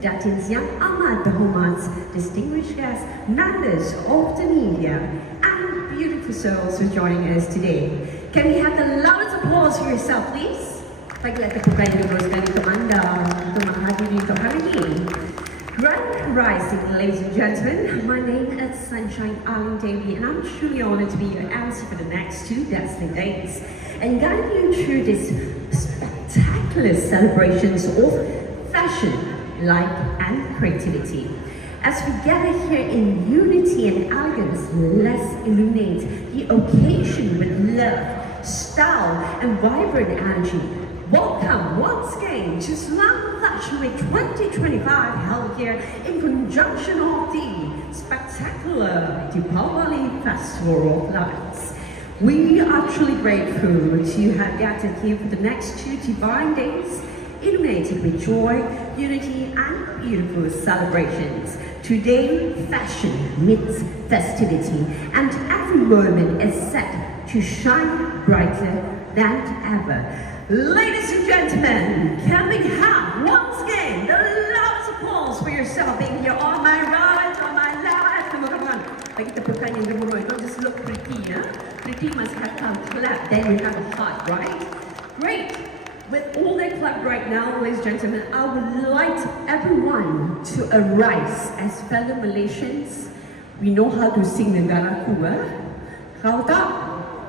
Datins Yang Aman Berhormats, distinguished guests, members of the media, and beautiful souls for joining us today. Can we have the loudest applause for yourself, please? Baiklah, tepukan dulu sekali untuk anda untuk menghadiri untuk hari ini. Grand Rising, ladies and gentlemen. My name is Sunshine Arling Davy, and I'm truly honored to be your MC for the next 2 dazzling days and guide you through these spectacular celebrations of fashion, life and creativity. As we gather here in unity and elegance, let's illuminate the occasion with love, style and vibrant energy. Welcome once again to Selangor Fashion Week 2025, held here in conjunction of the spectacular Deepavali Festival of Lights. We are truly grateful to have gathered here for the next 2 divine days, illuminated with joy, unity and beautiful celebrations. Today, fashion meets festivity, and every moment is set to shine brighter than ever. Ladies and gentlemen, can we have once again the loudest applause for yourself being here on my right, on my left? Come on. Bagi tepukan yang gemuruh, don't just look pretty, yeah? Pretty must have some clap, then you have a heart, right? Great. With all that clap right now, ladies and gentlemen, I would like everyone to arise as fellow Malaysians. We know how to sing negaraku, Kalau tak,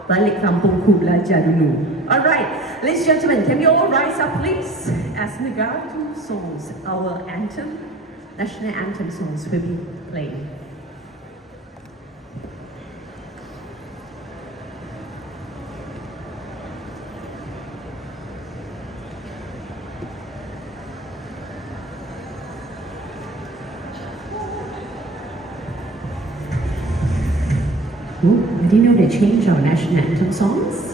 balik kampungku belajar dulu. Alright, ladies and gentlemen, can we all rise up please? As negaraku songs, our anthem, national anthem songs will be played. Ooh, I didn't know they changed our national anthem songs.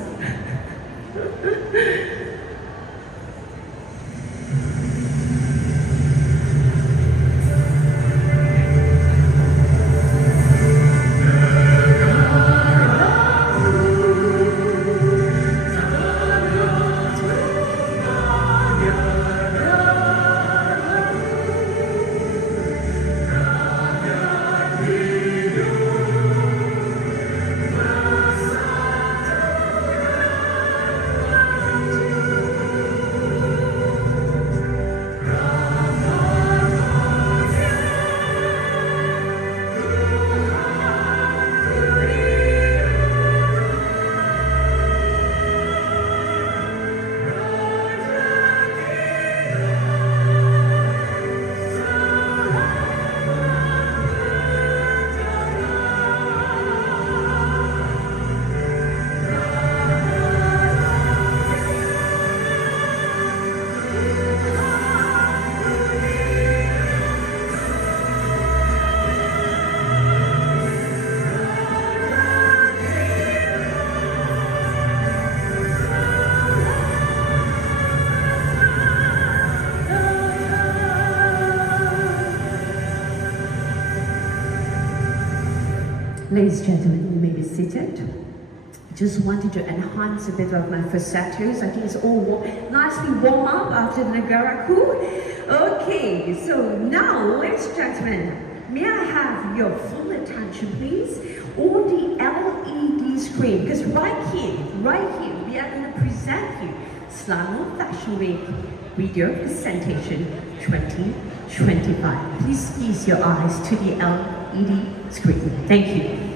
Ladies and gentlemen, you may be seated. Just wanted to enhance a bit of my falsettos. I think it's all nicely warm up after the Negaraku. Okay, so now, ladies and gentlemen, may I have your full attention, please, on the LED screen? Because right here, we are going to present you Selangor Fashion Week video presentation 2025. Please ease your eyes to the LED screen. Thank you.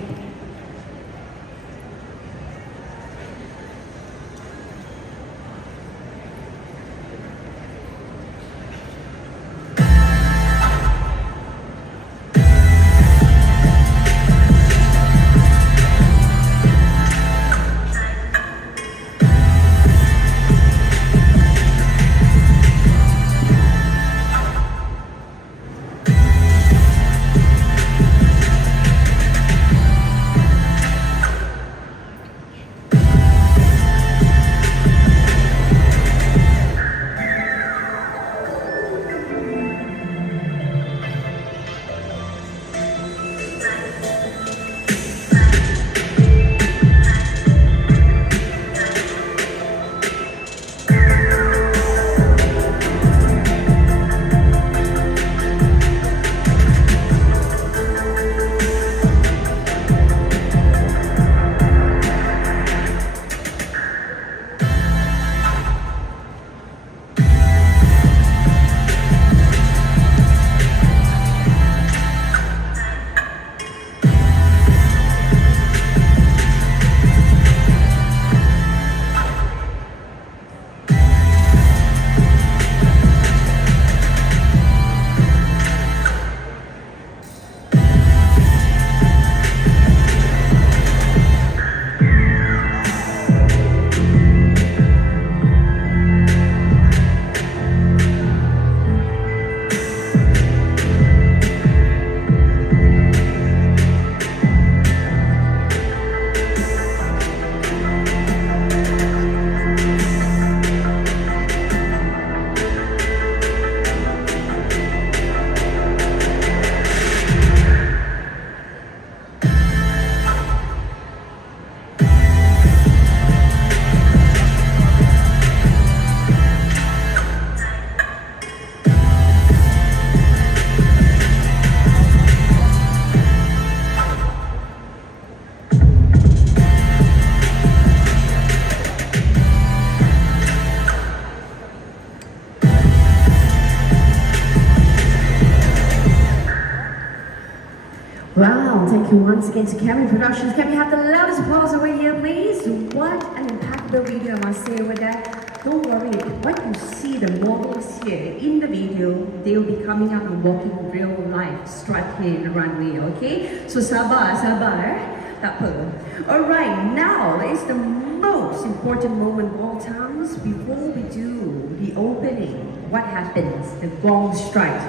Wow, thank you once again to Kevin Productions. Can we have the loudest applause over here, please? What an impactful video, I must say over there. Don't worry, what you see the models here in the video, they will be coming out and walking real life, strut here in the runway, okay? So sabar, tak apa. Alright, now is the most important moment of all times before we do the opening. What happens? The gong strike.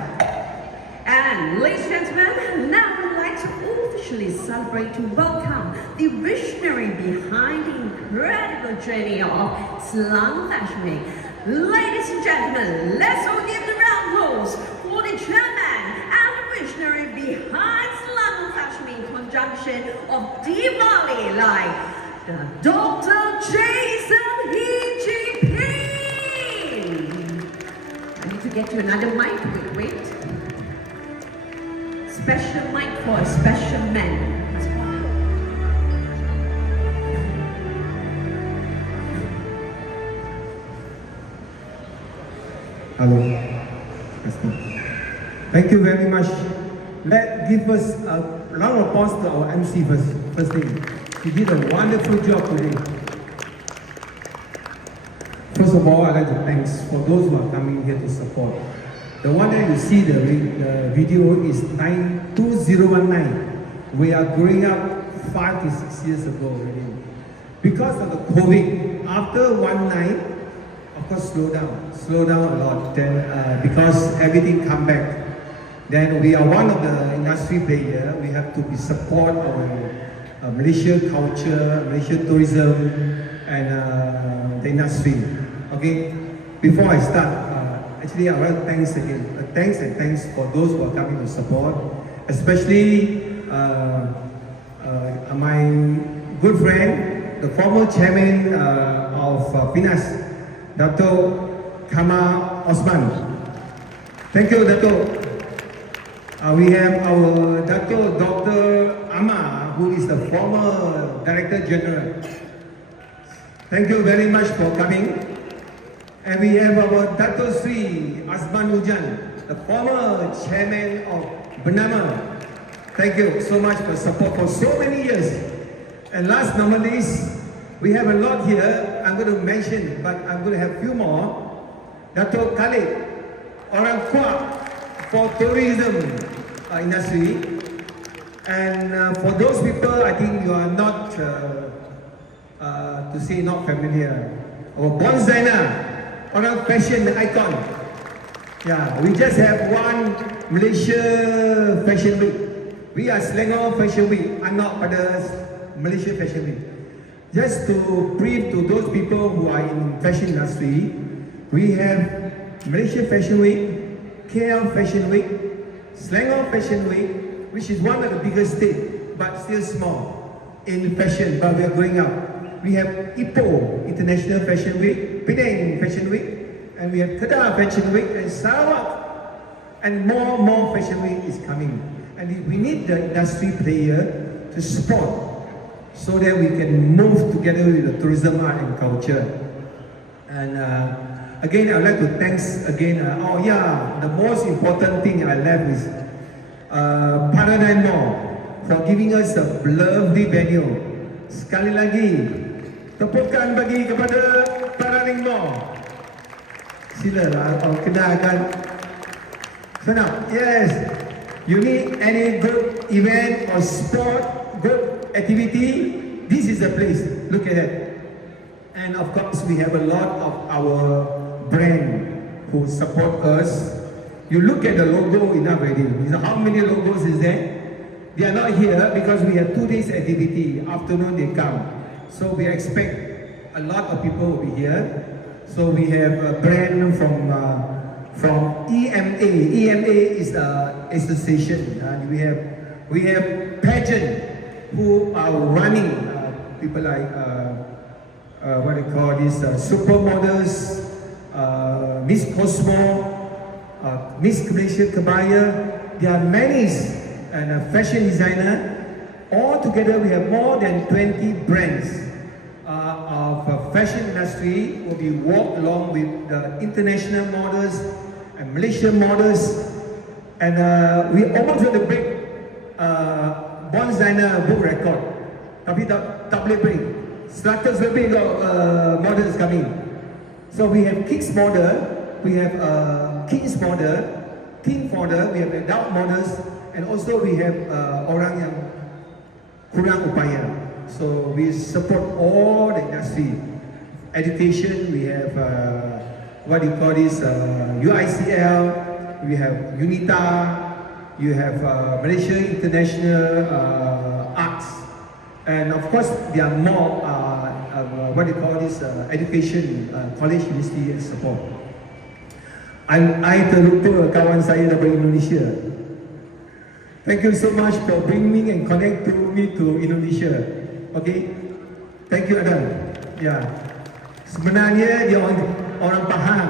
And ladies and gentlemen, now we'd like to officially celebrate to welcome the visionary behind the incredible journey of Selangor Fashion Week. Ladies and gentlemen, let's all give the round of applause for the chairman and the visionary behind Selangor Fashion Week in conjunction of Diwali, like the Dr. Jason EGP. I need to get you another mic, wait. Special mic for a special man. Hello. Thank you very much. Give us a round of applause to our MC first thing. He did a wonderful job today. First of all, I'd like to thank for those who are coming here to support. The one that you see the video is 2019. We are growing up 5 to 6 years ago already. Because of the COVID, after one night, of course slow down a lot. Then because everything come back, then we are one of the industry player. We have to be support our Malaysia culture, Malaysia tourism, and the industry. Okay, before I start. Actually, I want to thanks again. Thanks for those who are coming to support, especially my good friend, the former chairman of PINAS, Datuk Osman. Thank you, Datuk. We have our Datuk Dr. Aman, who is the former Director General. Thank you very much for coming. And we have our Datuk Sri Azman Ujan, the former chairman of Bernama. Thank you so much for support for so many years. And last but not least, we have a lot here. I'm going to mention, but I'm going to have a few more. Datuk Khalid, orang kuat for tourism industry. And for those people, I think you are not, to say not familiar. Our Bonzaina, orang fashion icon. Yeah, we just have one Malaysia Fashion Week. We are Selangor Fashion Week, not pada Malaysia Fashion Week. Just to brief to those people who are in fashion industry, we have Malaysia Fashion Week, KL Fashion Week, Selangor Fashion Week, which is one of the biggest state, but still small in fashion, but we are growing up. We have Ipoh International Fashion Week, Penang Fashion Week, and we have Kedah Fashion Week, and Sarawak, and more Fashion Week is coming. And we need the industry player to support so that we can move together with the tourism, art and culture. And again, I would like to thanks again. The most important thing I left is Paradigm Mall for giving us a lovely venue. Sekali lagi, tepukan bagi kepada Paradigm Mall. Silalah, kenalkan. So now, yes, you need any good event or sport, good activity, this is the place. Look at that. And of course, we have a lot of our brand who support us. You look at the logo enough already. You know how many logos is there? They are not here because we have 2 days activity. Afternoon they come. So we expect a lot of people will be here. So we have a brand from EMA. EMA is the association. And we have pageant who are running. People like what they call this supermodels, Miss Cosmo, Miss Malaysia Kebaya. There are many, and a fashion designer. All together we have more than 20 brands of fashion industry will be walked along with the international models and Malaysian models. And we almost want to break Born designer book record. Tapi tak boleh bring. 100 lebih models coming. So we have kids model, we have kids model, teen model, we have adult models, and also we have orang yang kurang upaya. So we support all the industry. Education, we have what do you call this, UICL, we have UNITA, you have Malaysia International Arts, and of course there are more what do you call this, education, college, university and support. I terlupa kawan saya daripada Indonesia. Thank you so much for bringing me and connect me to Indonesia. Okay, thank you Adam. Yeah. Sebenarnya dia orang Pahang,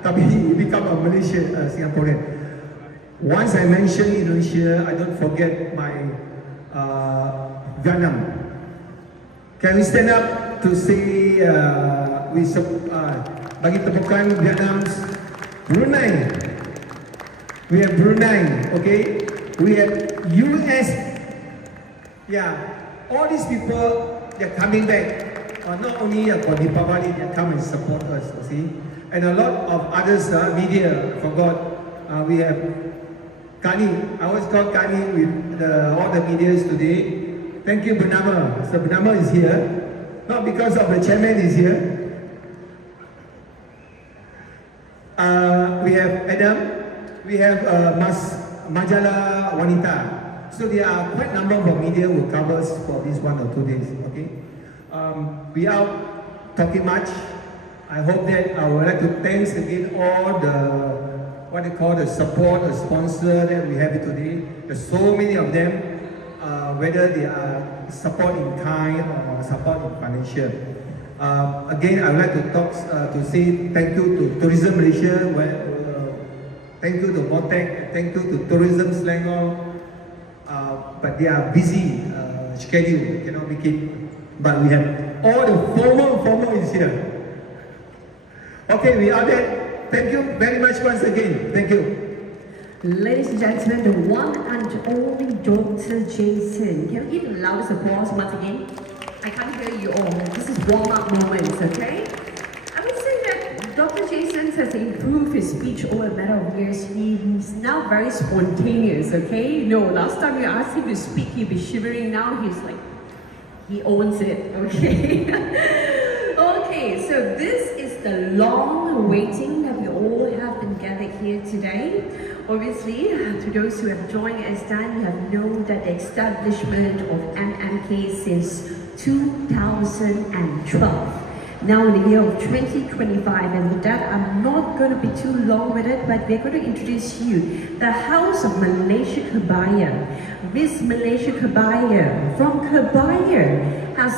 tapi he become a Malaysian Singaporean. Once I mention Indonesia, I don't forget my Vietnam. Can we stand up to say bagi tepukan Vietnam? Brunei. We have Brunei, okay? We have US. Yeah, all these people, they're coming back. Not only for Deepavali, they come and support us, see? And a lot of others, media, forgot. We have Kani, I always call Kani with all the medias today. Thank you, Bernama. So Bernama is here, not because of the chairman is here. We have Adam, we have Majalah Wanita. So there are quite a number of media who covers for this 1 or 2 days, okay? We are talking much. I hope that I would like to thank again all the what they call the support, the sponsor that we have today. There's so many of them, whether they are support in kind or support in financial. Again, I would like to talk to say thank you to Tourism Malaysia, thank you to Motek, thank you to Tourism Selangor, but they are busy schedule, cannot make it. But we have all the formal is here. Okay, we are there. Thank you very much once again. Thank you. Ladies and gentlemen, the one and only Dr. Jason. Can we give the loudest applause once again? I can't hear you all. This is warm-up moments, okay? I would say that Dr. Jason has improved his speech over a matter of years. He's now very spontaneous, okay? No, last time we asked him to speak, he'd be shivering. Now he's like, he owns it, okay? Okay, so this is the long waiting that we all have been gathered here today. Obviously, to those who have joined us, then you have known that the establishment of MMK since 2012. Now in the year of 2025, and with that, I'm not going to be too long with it, but we're going to introduce you the House of Malaysia Kebaya. Miss Malaysia Kebaya from Kebaya has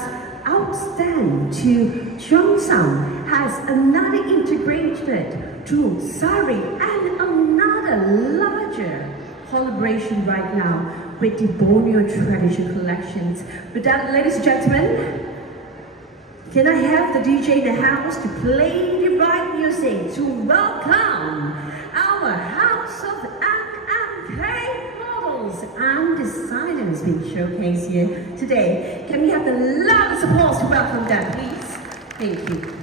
outstanding to Cheongsam, has another integrated to Sari, and another larger collaboration right now with the Borneo Tradition Collections. With that, ladies and gentlemen, can I have the DJ in the house to play the right music to welcome our House of MMK models and designers being showcased here today? Can we have the loudest applause to welcome them, please? Thank you.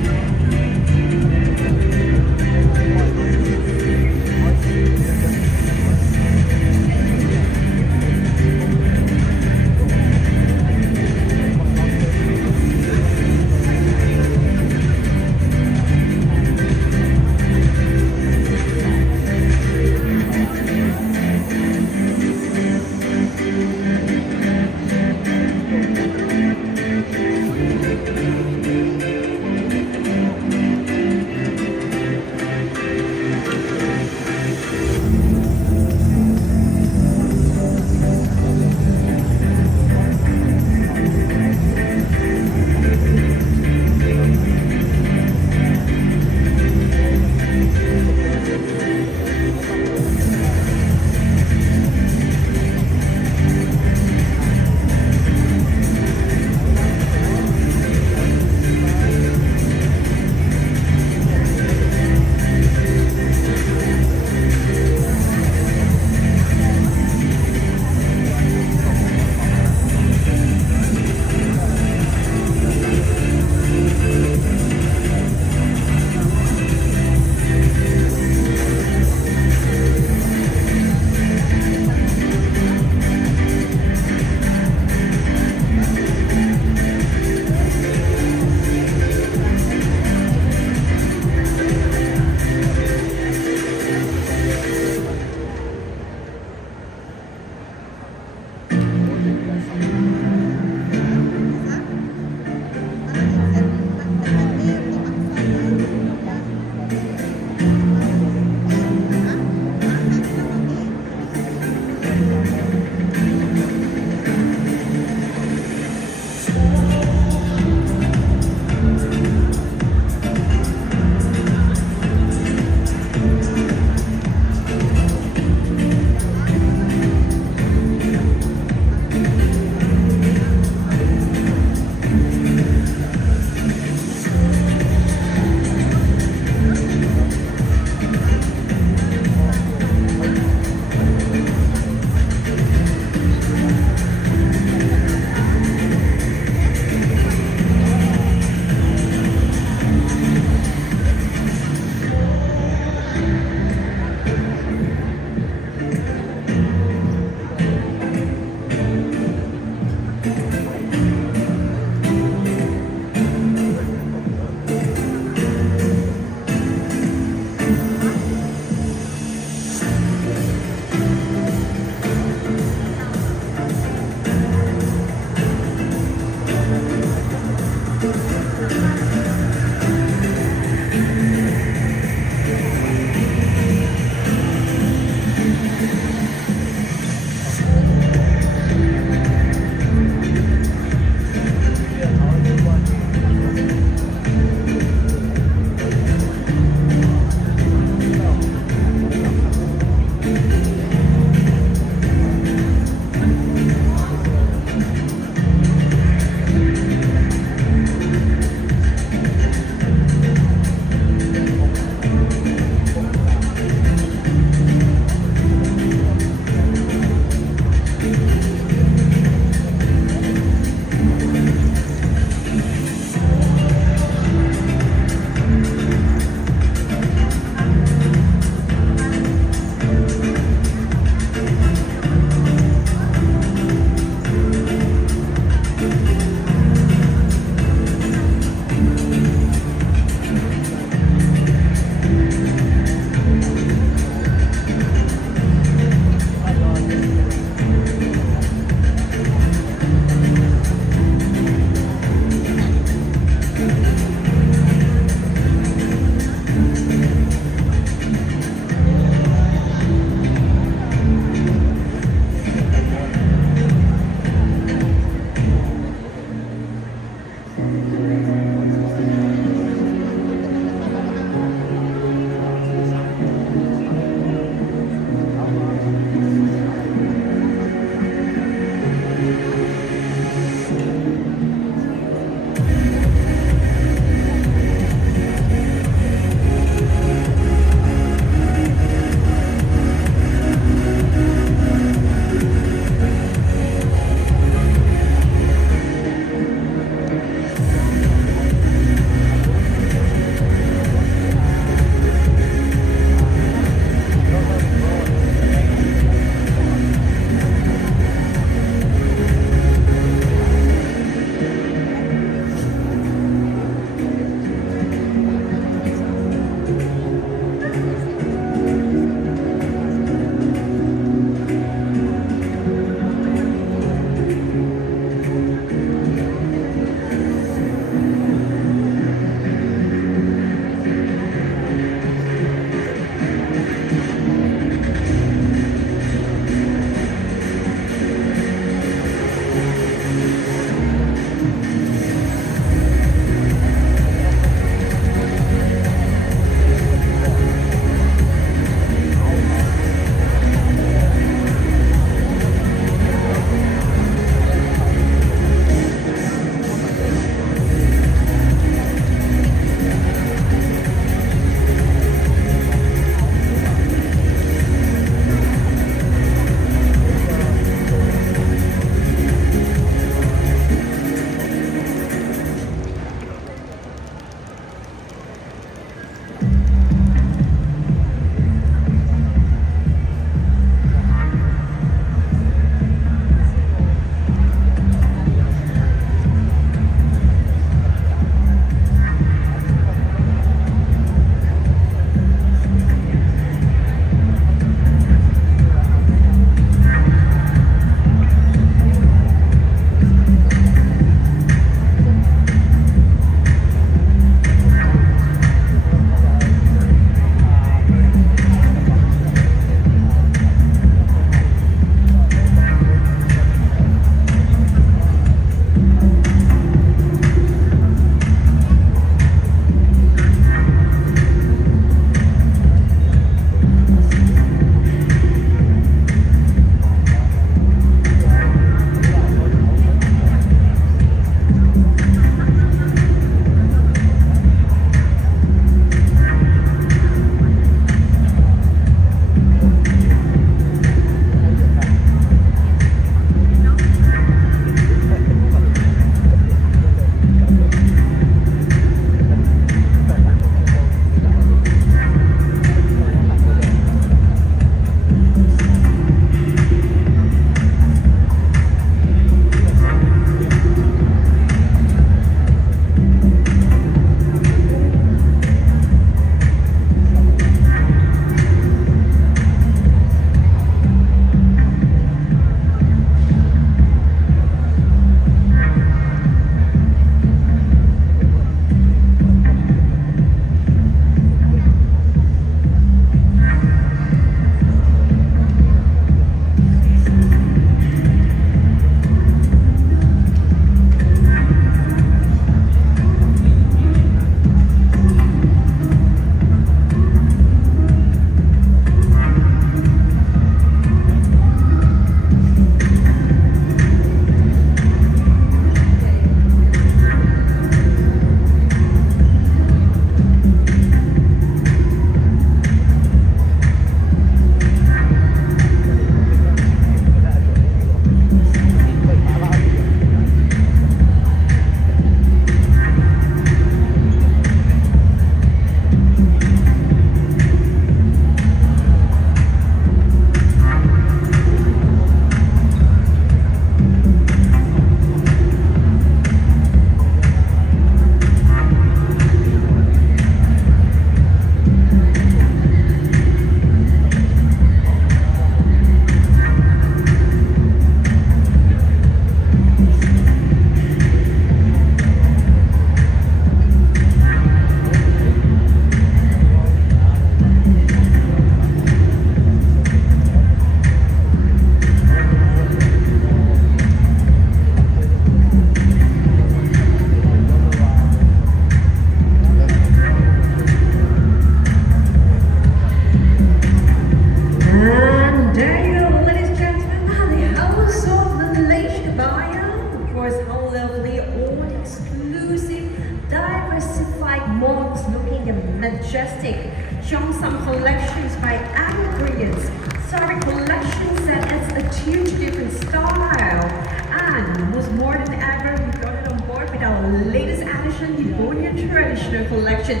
like monks looking majestic. Cheongsam collections by Aman Brilliance. Sari collections that has a huge different style. And was more than ever, we got it on board with our latest addition, the Borhan traditional collections.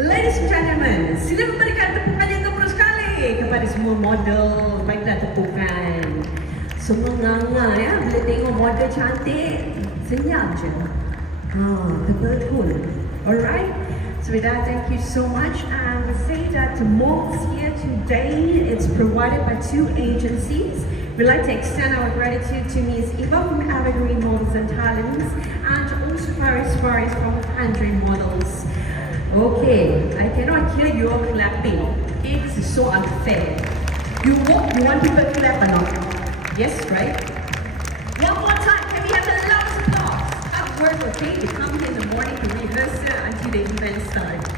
Ladies and gentlemen, sila memberikan tepukan yang gemuruh sekali kepada semua model. Baiklah tepukan. Semua nganga ya, bila tengok model cantik, senyap je. Betul. Alright? So with that, thank you so much. And we say that the models here today, it's provided by two agencies. We'd like to extend our gratitude to Ms. Eva from Evergreen Models and Talents, and also Paris from Atrium Models. Okay, I cannot hear you all clapping. Okay, this is so unfair. You want people to clap or not? Yes, right? One more time, can we have a loud applause? That work, okay? They come here in the morning to rehearse until the event starts.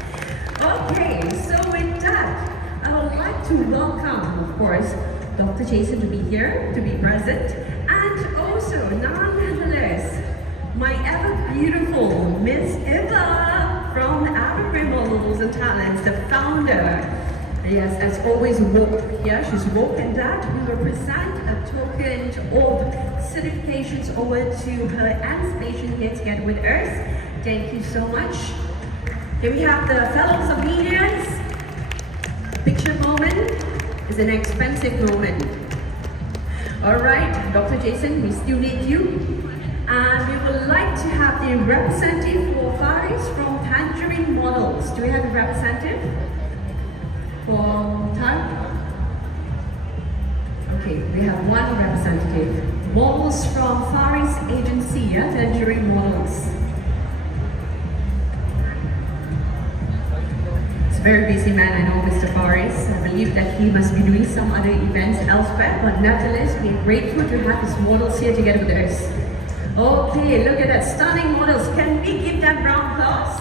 Okay, so with that, I would like to welcome, of course, Dr. Jason to be here, to be present, and also, nonetheless, my ever beautiful Miss Eva from Atrium Models and Talents, the founder. Yes, as always, woke. Yeah, she's woke in that. We will present a token of certifications over to her and station here together with us. Thank you so much. Here we have the fellows of medias. Picture moment is an expensive moment. All right, Dr. Jason, we still need you. And we would like to have the representative for Faris from Tangerine Models. Do we have a representative for Tan? Okay, we have one representative. Models from Faris Agency, Tangerine Models. It's a very busy man, I know, Mr. Faris. I believe that he must be doing some other events elsewhere, but nevertheless, we are grateful to have his models here together with us. Okay, look at that stunning models. Can we give them round applause?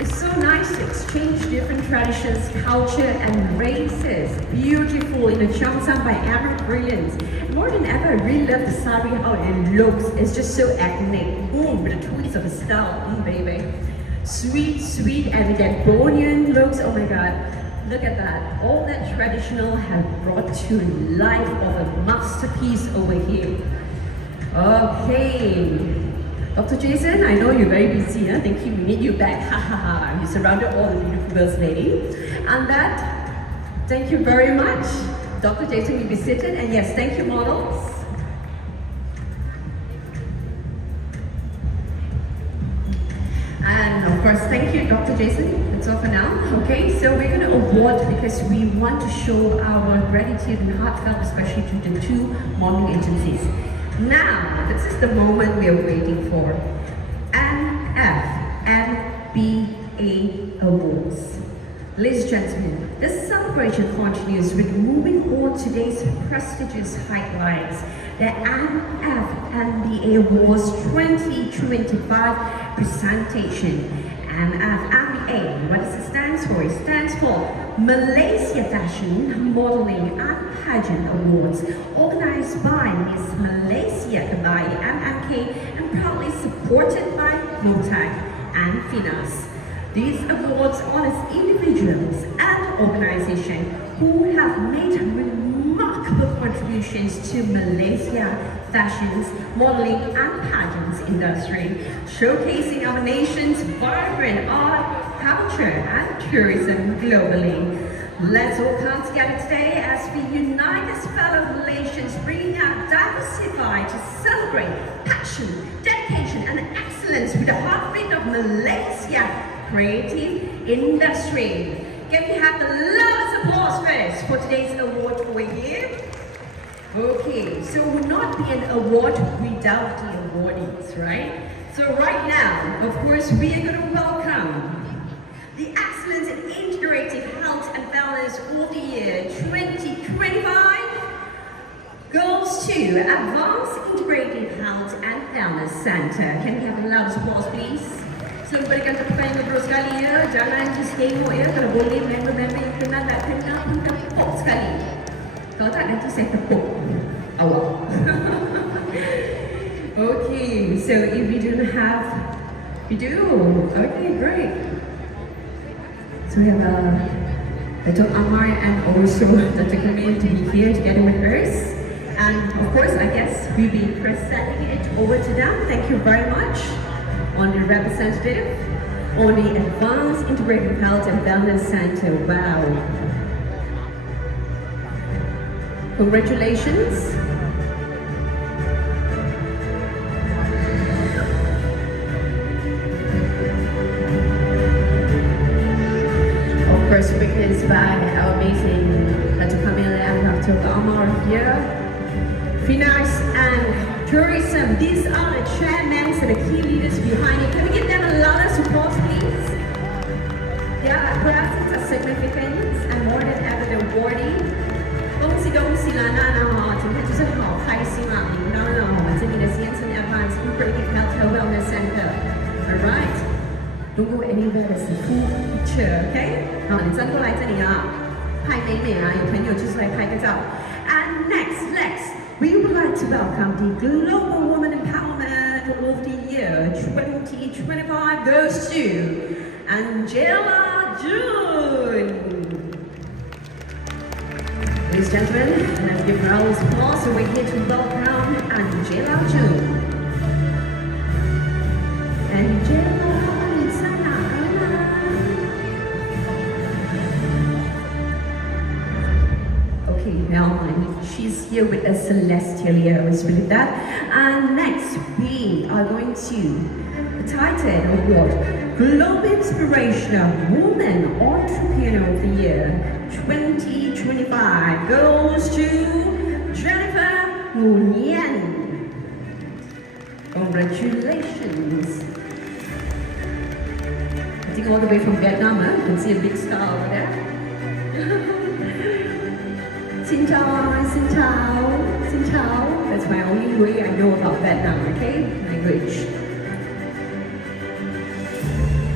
It's so nice to exchange different traditions, culture, and races. Beautiful in the Cheongsam by Aman Brilliance. More than ever, I really love the sari, how it looks. It's just so ethnic. With the twist of a style, baby. Sweet, and with that Borhan looks, oh my god. Look at that. All that traditional have brought to life of a masterpiece over here. Okay, Dr. Jason, I know you're very busy. Thank you. We need you back. You surrounded all the beautiful girls, lady. And that, thank you very much. Dr. Jason will be seated. And yes, thank you, models. And of course, thank you, Dr. Jason. That's all for now. Okay, so we're going to award because we want to show our gratitude and heartfelt, especially to the two modeling agencies. Now, this is the moment we are waiting for. MFMPA Awards. Ladies and gentlemen, this celebration continues with moving on today's prestigious highlights. The MFMPA Awards 2025 presentation. MFMPA, what does it stand for? It stands for Malaysia Fashion, Modeling and Pageant Awards, organized by Miss Malaysia by MMK and proudly supported by Motak and Finas. These awards honors individuals and organizations who have made remarkable contributions to Malaysia fashion's modeling and pageants industry, showcasing our nation's vibrant art, culture, and tourism globally. Let's all come together today as we unite as fellow Malaysians, bringing out diversity to celebrate passion, dedication, and excellence with the heartbeat of Malaysia creative industry. Can we have the loudest applause first for today's award over here? Okay, so it would not be an award without the awardees, right? So right now, of course, we are going to welcome the Excellence in Integrative Health and Wellness for the year 2025 goes to Advanced Integrative Health and Wellness Center. Can we have a loud applause, please? So, berikan tepukan yang gemuruh sekali ya. Jangan just tengok ya. Kalau boleh, member-member yang kenal nak kenal pun tepuk sekali. Kalau tak, nanti saya tepuk awak. Okay, so if we do have, we do. Okay, great. So we have Datuk Aman and also Datuk Ling to be here together with us. And of course, I guess we'll be presenting it over to them. Thank you very much on the representative on the Advanced Integrative Health and Wellness Center. Wow. Congratulations. Of course, witnessed by our amazing Datuk Camilla and Dr. Amar here. Finance and tourism, these are the chairmen and the key leaders behind it. Can we give them a lot of support, please? Their presence is significant and more than ever rewarding. 恭喜啦！那今天就是好开心啊！领到了我们这里的 CNC Advanced Integrative Health and Wellness Center. Alright, don't go anywhere. There's a full picture, okay? 好，你站过来这里啊，拍美美啊！有朋友就是来拍个照。And next, we would like to welcome the Global Women Empowerment of the Year 2025 goes to Angela June. Ladies and gentlemen, let's give a round of applause. So we're here to welcome Angela June. Angela, it's an honor. Okay, now she's here with us celestially, I always believe that. And next, we are going to the title award, Global Inspirational Woman Entrepreneur of the Year 2025 goes to Jennifer Nguyen. Congratulations. I think all the way from Vietnam, huh? You can see a big star over there. Xin chào, xin chào, xin chào. That's my only way I know about Vietnam, okay? Language.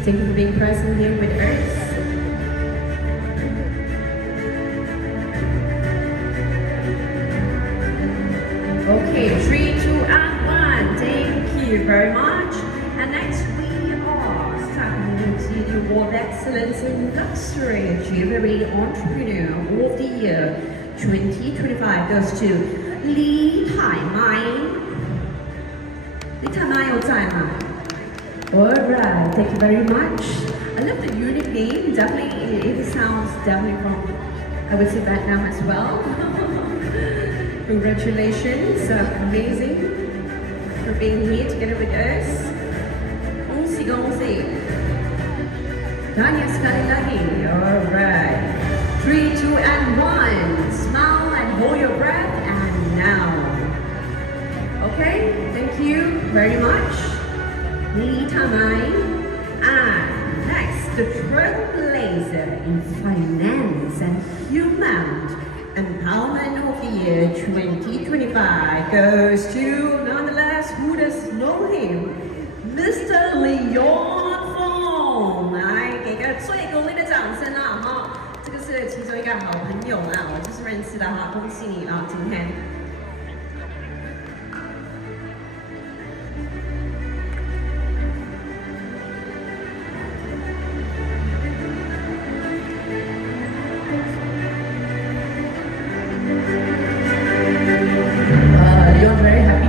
Thank you for being present here with us. Okay, 3, 2, and 1. Thank you very much. And next we are starting into the Award of Excellence in Luxury Jewelry Entrepreneur of the Year 2025 goes to Lee Tai Mai. Lee Tai Mai, you there? Alright, thank you very much. I love the unique name. Definitely, it sounds definitely from, I would say, Vietnam as well. Congratulations, amazing for being here together with us. Gongsi gongsi. Tanya sekali lagi. Alright. 3, 2, and 1. Smile and hold your breath. And now. Okay, thank you very much. Lee Tamai. And next, the trailblazer in finance and human Empowerment of the Year 2025 goes to, nonetheless, who does know him? Mr. Leon Fong. 来，给个最鼓励的掌声啊！哈，这个是其中一个好朋友啦，我就是认识的哈，恭喜你啊，今天。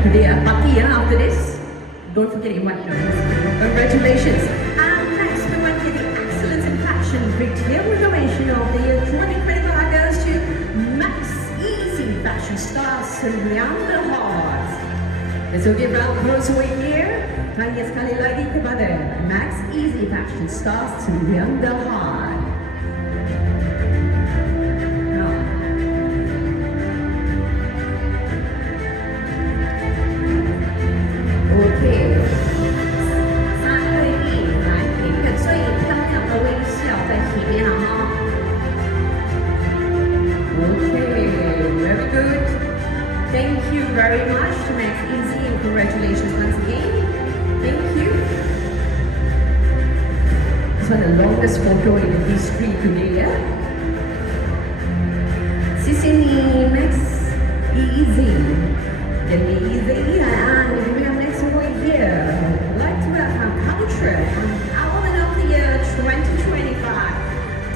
Today a party after this. Don't forget it, what congratulations. And next we went to the Excellence in Fashion Retail Innovation of the Year 2025 goes to Max Easy Fashion Star Surround Hearts. Let's all give round applause away here. Tanya sekali lagi kepada Max Easy Fashion Star Surround Hearts. Okay. 3对1，来给一个最漂亮的微笑在体面了哈。Okay, very good. Thank you very much to Max Easy and congratulations once again. Thank you. This one the longest photo in the history today, yeah? 谢谢你 Max Easy. Get easy and we have next over here. I'd like to welcome Culture and Empowerment of the Year 2025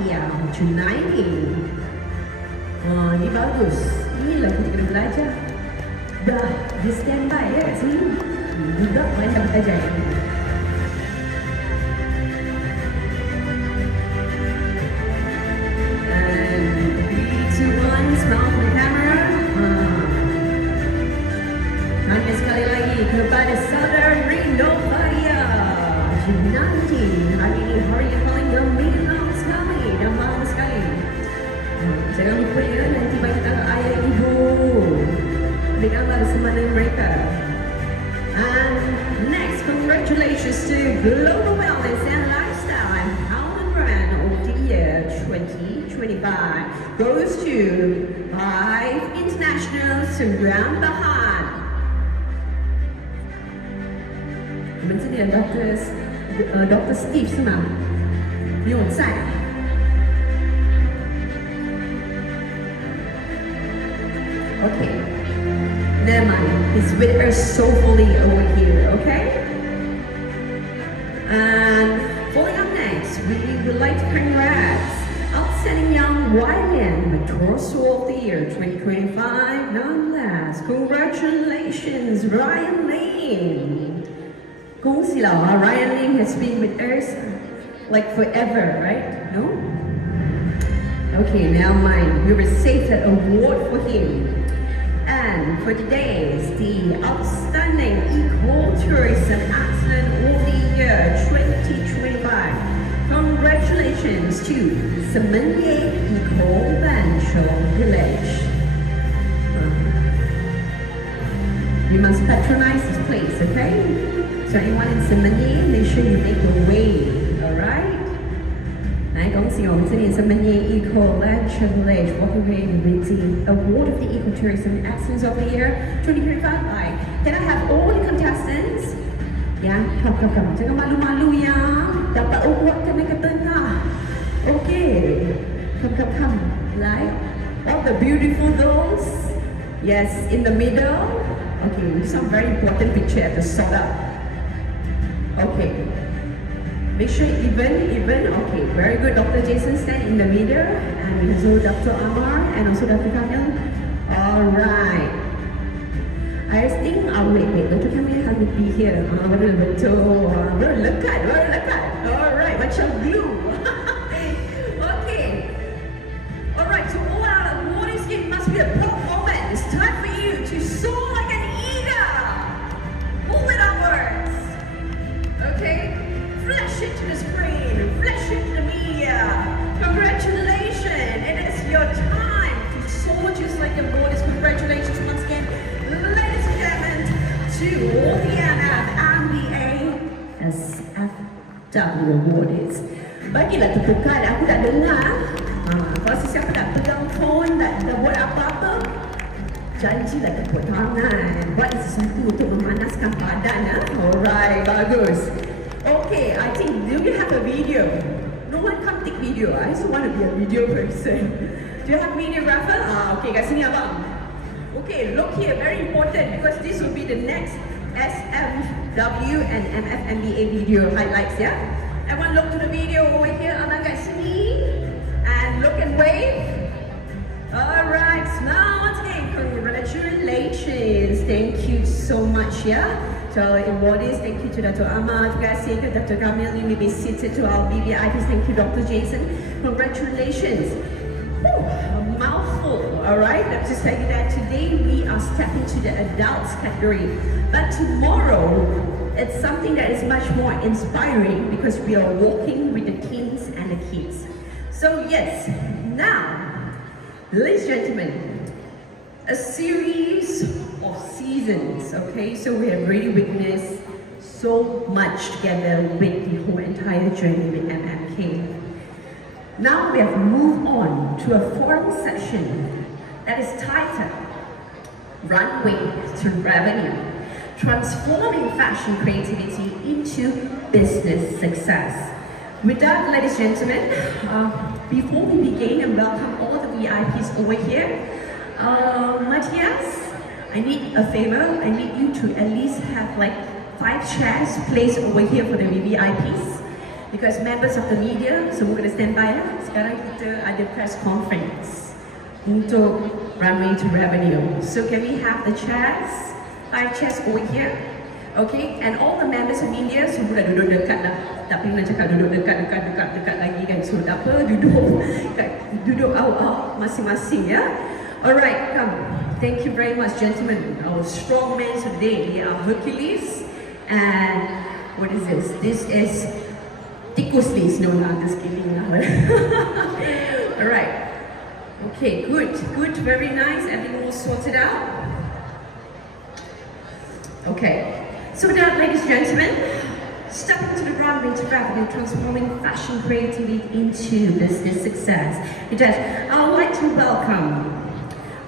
Slovakia, Uniting. Ini bagus. Inilah kita kena belajar. Dah, dia standby ya kat sini. Budak main dah belajar yang ini. And 3, 2, 1, smile for the camera. Tanya sekali lagi kepada Southern Rinovaria Uniting. Hari ini hari yang paling gembira sekali dan malam sekali. Jangan lupa ya, nanti bagi tangan ayah ibu dengan bersama mereka. And next, congratulations to Global Wellness and Lifestyle Empowerment Brand of the Year 2025 goes to Live International Surround Borhan. 你们这里的 Dr. Steve 是吗？你有在？Okay, never mind. He's with us soulfully over here, okay? And following up next, we would like to congrats Outstanding Young YN Torso of the Year 2025, nonetheless. Congratulations, Ryan Ling. 恭喜了 Ryan Ling has been with us like forever, right? No? Okay, now mind. We received an award for him. And for today is the Outstanding Eco-Tourism Excellence of the Year 2025. Congratulations to Semenye Eco-Venture Village. You must patronize this place, okay? So anyone in Semenye, make sure you make the way, alright? 来，恭喜我们这里Semenye Eco-Venture Village walk away with the award of the Eco-Tourism Excellence of the Year 2025 by. Can I have all the contestants? Ya, come. Jangan malu-malu ya. Dapat award kena ke tengah. Okay. Come. Like, all the beautiful girls. Yes, in the middle. Okay, some very important picture at the sort up. Okay. Make sure even, okay, very good. Dr. Jason stand in the middle, and we also Dr. Aman and also Dr. Kamil. Alright. I was thinking, wait, Dr. Kamil has to be here. Baru lekat. Alright, macam glue. Okay. Alright, so all our awardees, it must be a performance. It's time for you to soar like an eagle. Pull it upwards. Okay? Flash it to the screen, flash it to the media. Congratulations, it is your time to soar just like the borders. Congratulations once again, ladies and gentlemen, to all the MFMPA SFW awardees. Bagilah tepukan, aku tak dengar. Kalau sesiapa tak pegang phone, tak buat apa-apa, janjilah tepuk tangan. Buat sesuatu untuk memanaskan badan. Alright, bagus. Okay, I think, do we have a video? No one come take video. I just want to be a video person. Do you have videographer? Okay, kat sini abang. Okay, look here, very important because this will be the next SFW and MFMPA video highlights, yeah? Everyone look to the video over here, abang kat sini. And look and wave. Alright, smile once again. Congratulations. Thank you so much, yeah? So awardees, thank you to Dr. Aman, terima kasih ke Dr. Kamil, you may be seated to our BBIPs, thank you Dr. Jason, congratulations. A mouthful, alright, let's just tell you that today we are stepping to the adults category, but tomorrow it's something that is much more inspiring because we are walking with the teens and the kids. So yes, now, ladies and gentlemen, a series of seasons, okay? So we have really witnessed so much together with the whole entire journey with MMK. Now we have moved on to a forum session that is titled Runway to Revenue, Transforming Fashion Creativity into Business Success. With that, ladies and gentlemen, before we begin and welcome all the VIPs over here, Matthias, I need a favor. I need you to at least have like 5 chairs placed over here for the VVIPs. Because members of the media, semua kena standby lah. Sekarang kita ada press conference untuk Runway to Revenue. So can we have the chairs, 5 chairs over here? Okay, and all the members of media semua dah duduk dekat dah. Tak pernah cakap duduk dekat lagi kan. So tak apa, duduk out masing-masing ya. Alright, come. Thank you very much, gentlemen. Our strong men today, they are Hercules. And what is this? This is tikuslis. No, not just kidding. Alright. Okay, good, very nice. Everything all sorted out. Okay. So now, ladies and gentlemen, step into the runway to revenue, transforming fashion creativity into business success. With that, I would like to welcome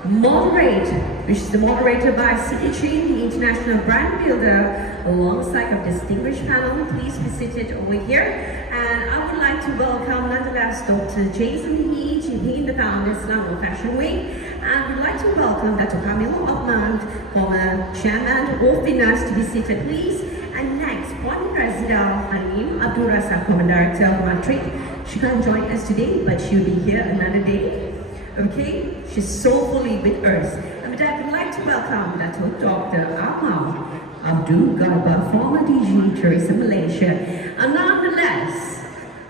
which is the moderator by Atrium, the international brand builder, alongside a distinguished panel. Please be seated over here. And I would like to welcome nonetheless Dr. Jason He, the founder of Selangor Fashion Week. And we'd like to welcome Datuk Aman, former chairman of finance, to be seated, please. And next, Puan Razida Halim Abdul Razak, former director of Atrium. She can't join us today, but she'll be here another day. Okay, she's soulfully with us. And with that, we'd like to welcome Datuk Dr. Aman Abdul Garba, former DG Tourism Malaysia. And nonetheless,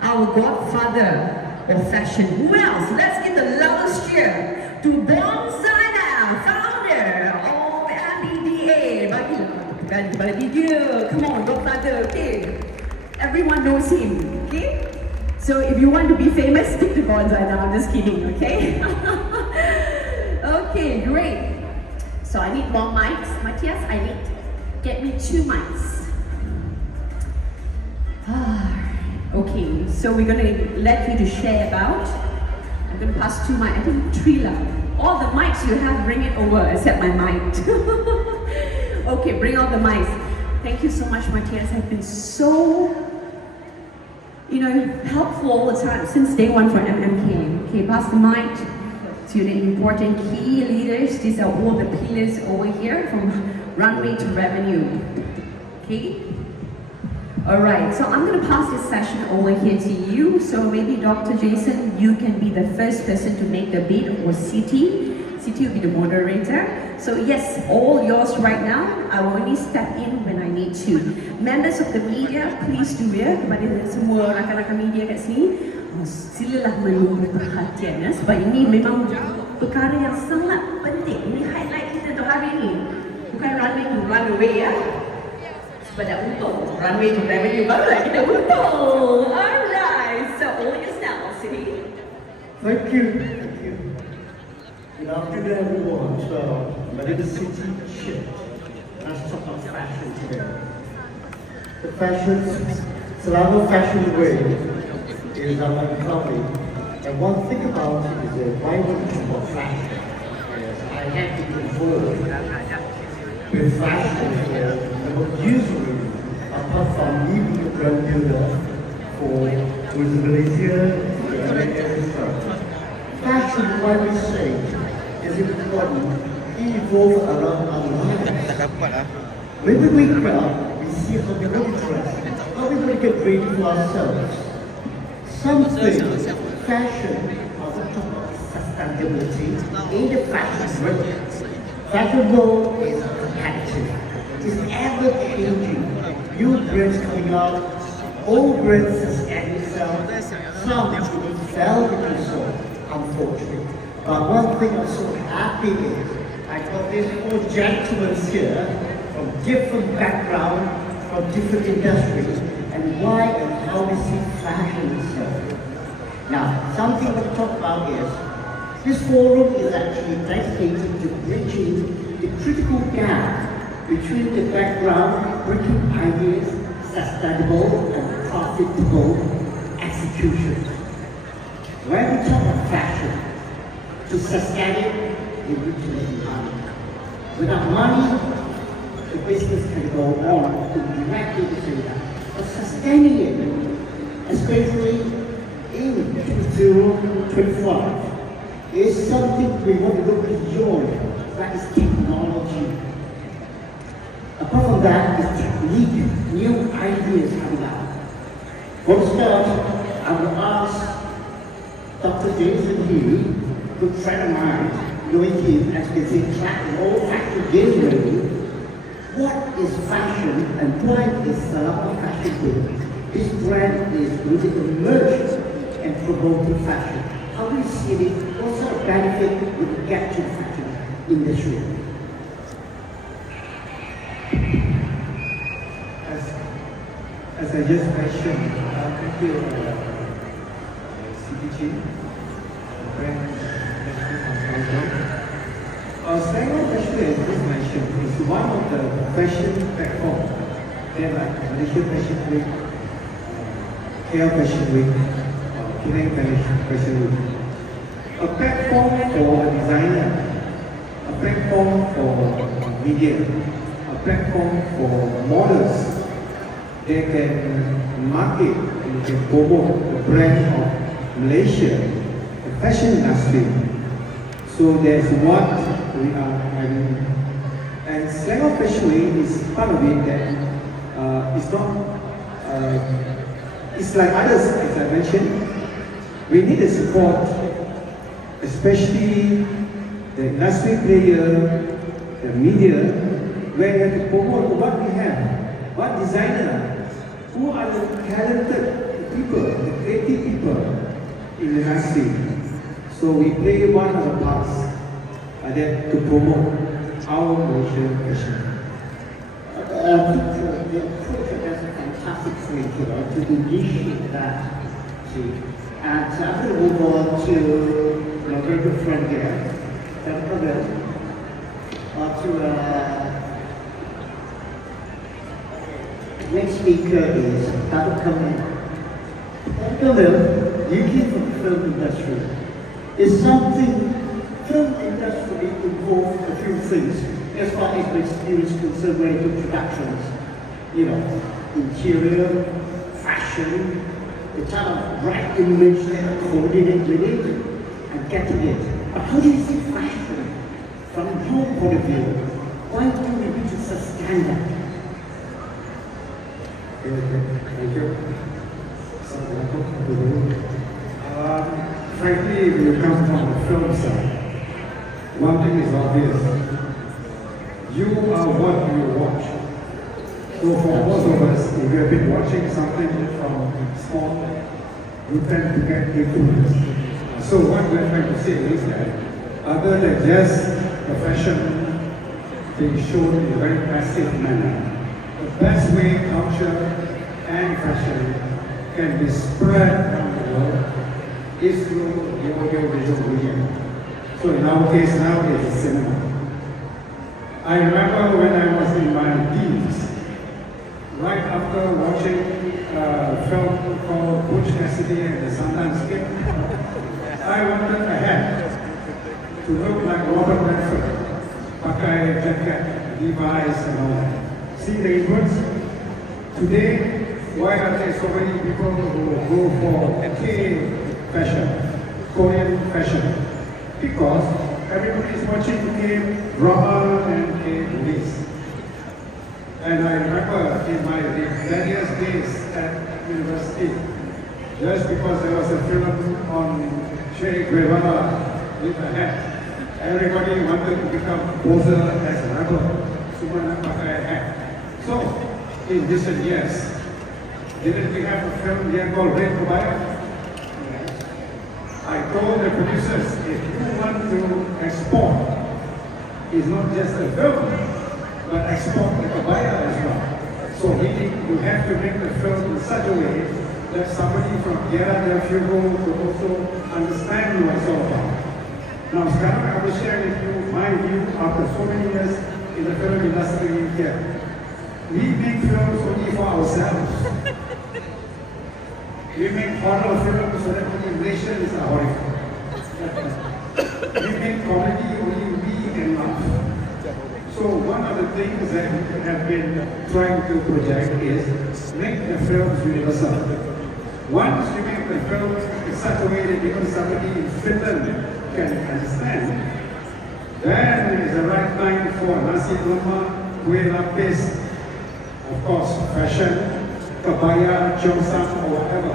our godfather of fashion. Who else? Let's give the loudest cheer to Borhan, founder of MFMPA. Bagi dia, come on, godfather, okay? Everyone knows him, okay? So if you want to be famous, stick to Borhan. I'm just kidding, okay? Okay, great. So I need more mics. Matthias, get me 2 mics. Okay, so we're going to let you to share about. I'm going to pass 2 mics. I think 3 lah. All the mics you have, bring it over, except my mic. Okay, bring all the mics. Thank you so much, Matthias. I've been so, helpful all the time since day one for MMK. Okay, pass the mic to the important key leaders. These are all the pillars over here from Runway to Revenue. Okay. Alright, so I'm going to pass this session over here to you. So maybe Dr. Jason, you can be the first person to make the bid, or Siti. Siti will be the moderator. So yes, all yours right now. I will only step in when I need to. Members of the media, please do ya. Kepada semua rakan-rakan media kat sini, silalah menunggu perhatian ya. Sebab ini memang perkara yang sangat penting. Ini highlight kita untuk hari ini. Bukan runway ya. Pada untung, Runway to Revenue baru lah kita untung. Alright, so all yours now, Siti. Thank you. Good afternoon, everyone. So, my name is Siti Shah. Let's talk about fashion today. The Selangor Fashion Week is our company. And one thing about it is that why would we talk about fashion? I have to be involved with fashion here. Usually, apart from leaving a brand builder with Malaysia, fashion, why we say, is important. It evolves around our lives. When we wake up, we see how we want to dress, how we want to get ready for ourselves. Something, fashion, also talk about sustainability in the fashion world. Fashion world is competitive. It's ever-changing. New brands coming out, old brands sustain themselves. Some actually fell into so, unfortunately. But one thing I'm so happy is, I got these 4 gentlemen here from different backgrounds, from different industries, and why and how we see fashion itself. Now, something I want to talk about is, this forum is actually dedicated to bridging the critical gap between the background, bringing ideas, sustainable and profitable execution. When we talk about fashion, to sustain it, we need to make money. Without money, the business can go on to directly say that. But sustaining it, especially in 2025, is something we want to look beyond. That is technology. Apart from that, is technique, new ideas coming out. For the start, I will ask Dr. Jason Healy, a good friend of mine, knowing him as you can see, track all fashion game ready. What is fashion and why is Selangor Fashion Week? This brand is really emerged and promoting fashion. How do you see it? What sort of benefit would you get to the fashion industry? As I just mentioned, thank you, CPG, brand Selangor Fashion Week, as just mentioned, is one of the fashion platforms. They're like Malaysia Fashion Week, KL Fashion Week, Penang Fashion Week. A platform for a designer, a platform for media, a platform for models. They can market and can promote the brand of Malaysia, the fashion industry. So that's what we are having. And Selangor Fashion Week is part of it that it's not, it's like others, as I mentioned. We need the support, especially the industry player, the media, where you have to promote what we have, what designer, who are the talented people, the creative people in the industry. So we play one of the parts that to promote our Malaysian fashion. The approach has a fantastic thing to initiate that. See, and I'm going to move on to my very good friend here, Datuk, next speaker is Datuk Aman. Datuk, you came from the film industry. Is something film industry involved a few things as far as the experience concerned when it comes to productions, you know, interior, fashion, the type of bright image that are coordinated with it and getting it. But how do you see fashion from your point of view? Why do we need to sustain that? Thank you. Frankly, when you come from the film side, one thing is obvious. You are what you watch. So for most of us, if we have been watching something from small, we tend to get influenced. So what we're trying to say is that other than just the fashion being shown in a very passive manner, the best way culture and fashion can be spread around the world is through the audio-visual medium. So in our case now it's cinema. I remember when I was in my teens, right after watching a film called Butch Cassidy and the Sundance Kid, I wanted a hat to look like Robert Redford, pakai jacket, Levi's and all that. See the influence? Today, why are there so many people who go for K-fashion, Korean fashion? Because everybody is watching K-drama and K-movies. And I remember in my various days at university, just because there was a film on Che Guevara with a hat, everybody wanted to become poser as a rebel, Sumana pakai hat. So, in recent years, didn't we have a film here called Red Kebaya? I told the producers, if you want to export, it's not just a film, but export the kebaya as well. So meaning you have to make the film in such a way that somebody from Tierra del Fuego could also understand what it's all about. Now, sekarang I will share with you my view after so many years in the film industry here. We make films only for ourselves. We make horror films so that the nation is horrified. We make comedy only we can laugh. So one of the things that we have been trying to project is make the films universal. Once you make the films in such a way that even somebody in Finland can understand, then it is the right time for nasi lemak, kueh lapis, of course fashion, kebaya, cheongsam, or whatever.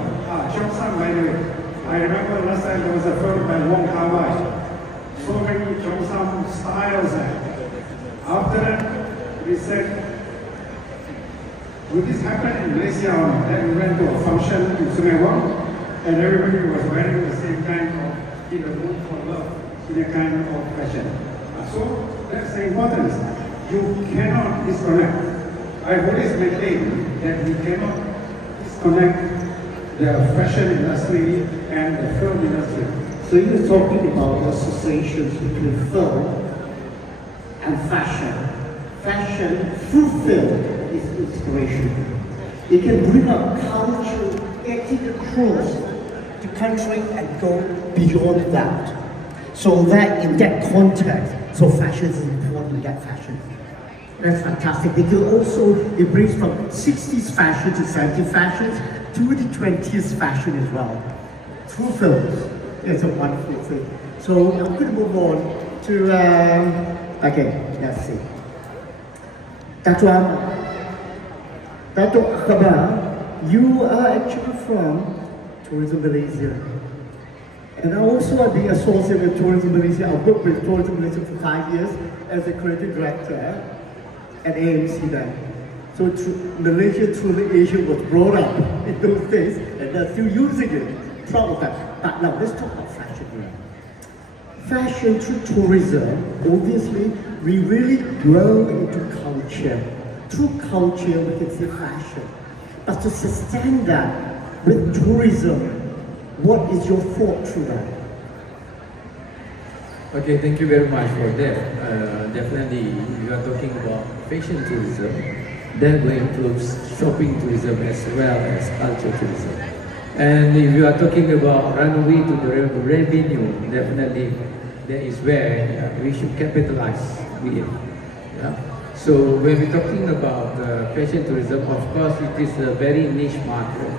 Cheongsam, by the way. I remember last time there was a film by Wong Kar-wai. So many cheongsam styles there. After that, we said, would this happen in Malaysia or not? Then we went to a function in Sungai Wang, and everybody was wearing the same kind of, in the mood for love, in a kind of fashion. So that's the importance. You cannot disconnect. I've always maintained that we cannot disconnect the fashion industry and the film industry. So you're talking about associations between film and fashion. Fashion through film is inspiration. It can bring up culture, getting across the country and go beyond that. So that in that context, so fashion is important in that fashion. That's fantastic. They can also, it brings from 60s fashion to 70s fashions to the 20s fashion as well. Through films. It's a wonderful thing. So I'm going to move on to, okay, let's see. Datuk Aman. Datuk Akbar, you are actually from Tourism Malaysia. And I also have been associated with Tourism Malaysia. I worked with Tourism Malaysia for 5 years as a creative director at AMC then. So Malaysia Truly Asia was brought up in those days and they're still using it. Proud of that. But now let's talk about fashion here. Fashion through tourism, obviously, we really grow into culture. Through culture, we can say fashion. But to sustain that with tourism, what is your thought through that? Okay, thank you very much for that. Definitely, you are talking about fashion tourism. That will include shopping tourism as well as culture tourism. And if you are talking about runway to the revenue, definitely that is where we should capitalize with. Yeah? So when we're talking about fashion tourism, of course it is a very niche market,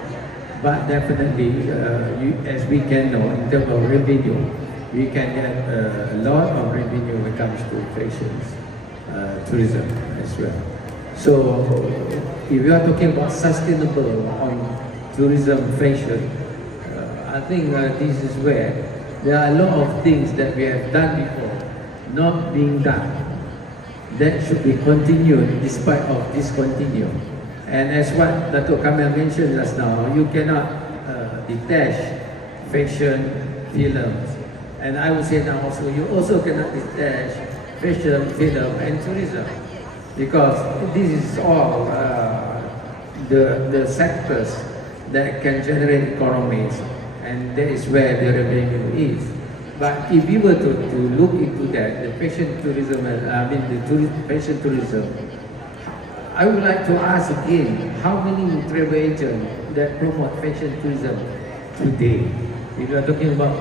but definitely as we can know in terms of revenue, we can get a lot of revenue when it comes to fashion tourism as well. So if you are talking about sustainable on tourism fashion, I think this is where there are a lot of things that we have done before not being done that should be continued despite of discontinue. And as what Datuk Kamil mentioned just now, you cannot detach fashion, films, and I would say now also you also cannot detach fashion, film, and tourism, because this is all the sectors that can generate economies, and that is where the revenue is. But if you were to look into that, the fashion tourism, fashion tourism, I would like to ask again, how many travel agents that promote fashion tourism today? If you are talking about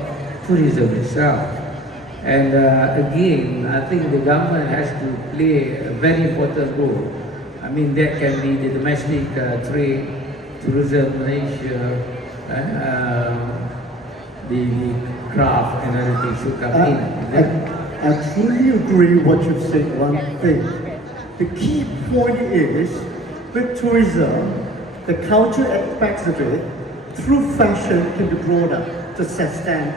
tourism itself. And again, I think the government has to play a very important role. I mean, that can be the domestic trade, tourism, Malaysia, the craft and everything should come in. I truly agree what you've said. One thing, the key point is with tourism, the culture aspects of it through fashion can be brought up to sustain.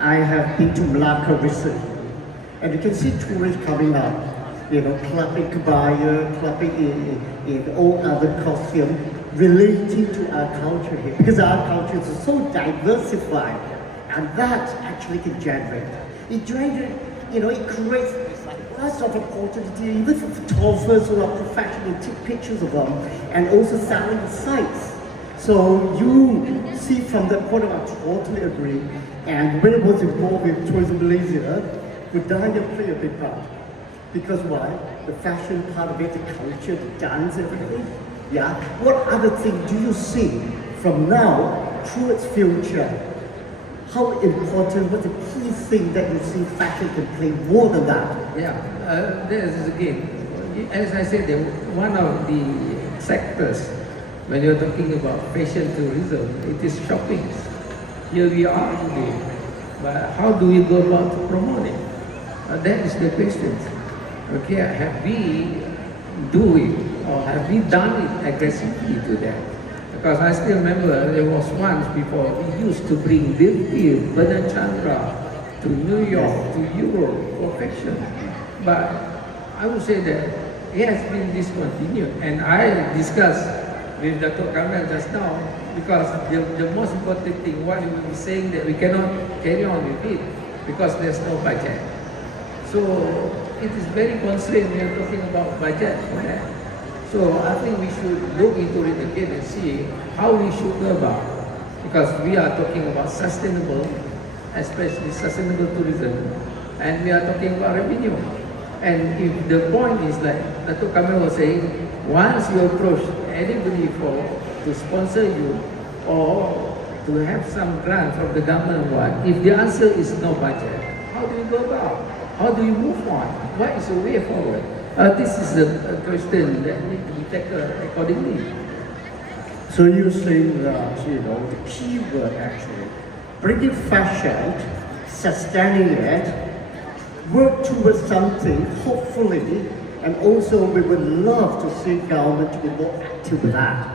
I have been to Malacca recently, and you can see tourists coming up, clubbing kebaya, clubbing in all other costumes relating to our culture here, because our culture is so diversified. And that actually can generate. It creates lots of opportunity, even for photographers who are professional, take pictures of them, and also selling the sites. So you see from that point of view, I totally agree. And when it was involved with Tourism Malaysia, Budaya played a big part. Because why? The fashion part of it, the culture, the dance, everything. Yeah. What other thing do you see from now through its future? How important, what's the key thing that you see fashion can play more than that? Yeah, this is again, as I said, one of the sectors, when you're talking about fashion tourism, it is shopping. Here we are today, but how do we go about to promote it? That is the question. Okay, have we do it, or have we done it aggressively to that? Because I still remember there was once before we used to bring Bill, Bernard Chandra to New York, to Europe for fashion. But I would say that it has been discontinued. And I discussed with Datuk Kamran just now, because the most important thing, what we were saying that we cannot carry on with it because there's no budget. So it is very constrained when you're talking about budget for that. So I think we should look into it again and see how we should go about. Because we are talking about sustainable, especially sustainable tourism, and we are talking about revenue. And if the point is like Datuk Kamil was saying, once you approach anybody to sponsor you or to have some grant from the government, if the answer is no budget, how do you go about? How do you move on? What is the way forward? This is a question that needs to be tackled accordingly. So you're saying that, the key word actually, bringing fashion, sustaining it, work towards something, hopefully, and also we would love to see government to be more active with that.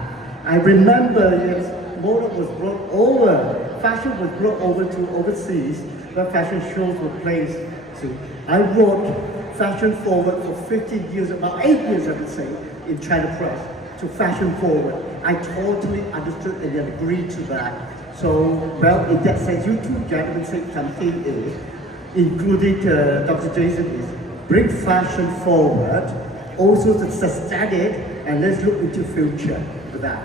I remember, yes, moda was brought over, fashion was brought over to overseas, where fashion shows were placed to. I wrote Fashion Forward for 15 years, about 8 years I would say, in China Press, to Fashion Forward. I totally understood and agreed to that. So, well, in that sense, you two gentlemen said something is, including Dr. Jason, is bring fashion forward, also to sustain it, and let's look into future for that.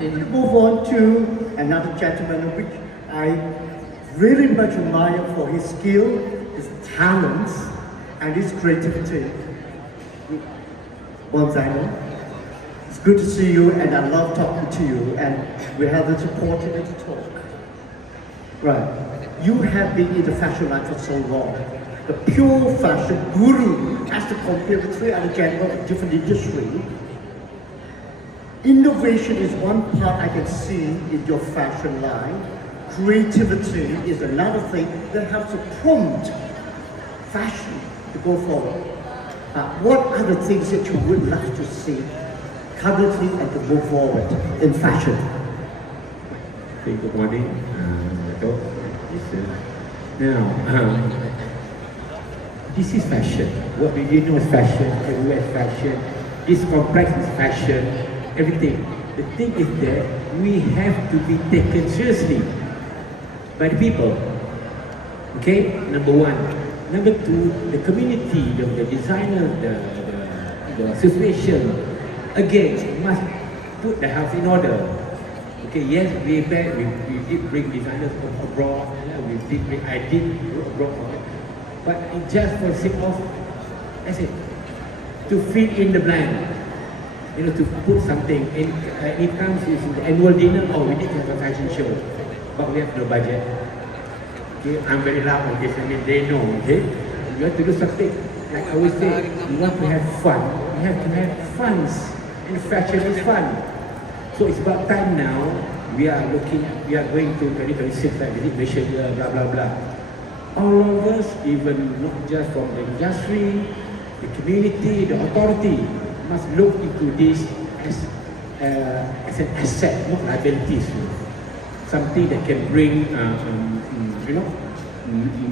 We move on to another gentleman, which I really much admire for his skill, his talents, and his creativity. Bonzaino, it's good to see you, and I love talking to you, and we have the opportunity to talk. Right, you have been in the fashion line for so long. The pure fashion guru, as to compare with 3 other gentlemen of different industry. Innovation is one part I can see in your fashion line. Creativity is another thing that helps to prompt fashion to go forward. What are the things that you would like to see currently and to move forward in fashion? Good morning, Datuk. Now, this is fashion. What do you know is fashion? Everywhere is fashion. This complex is fashion. Everything. The thing is that we have to be taken seriously by the people. Okay, number one. Number two, the community, the designers, the association, again, must put the house in order. Okay, yes, way back we did bring designers from abroad. I did go abroad, but it just for the sake of, that's it, to fill in the blank. To put something, and it comes in the annual dinner, we need to have a fashion show, but we have no budget. Okay, I'm very loud on this, they know, okay? You have to do something, like I always say, you want to have fun, you have to have funds, and fashion is fun. So it's about time now, we are going to 2026, like visit Malaysia, blah, blah, blah. All of us, even not just from the industry, the community, the authority, must look into this as an asset, not liabilities. Something that can bring,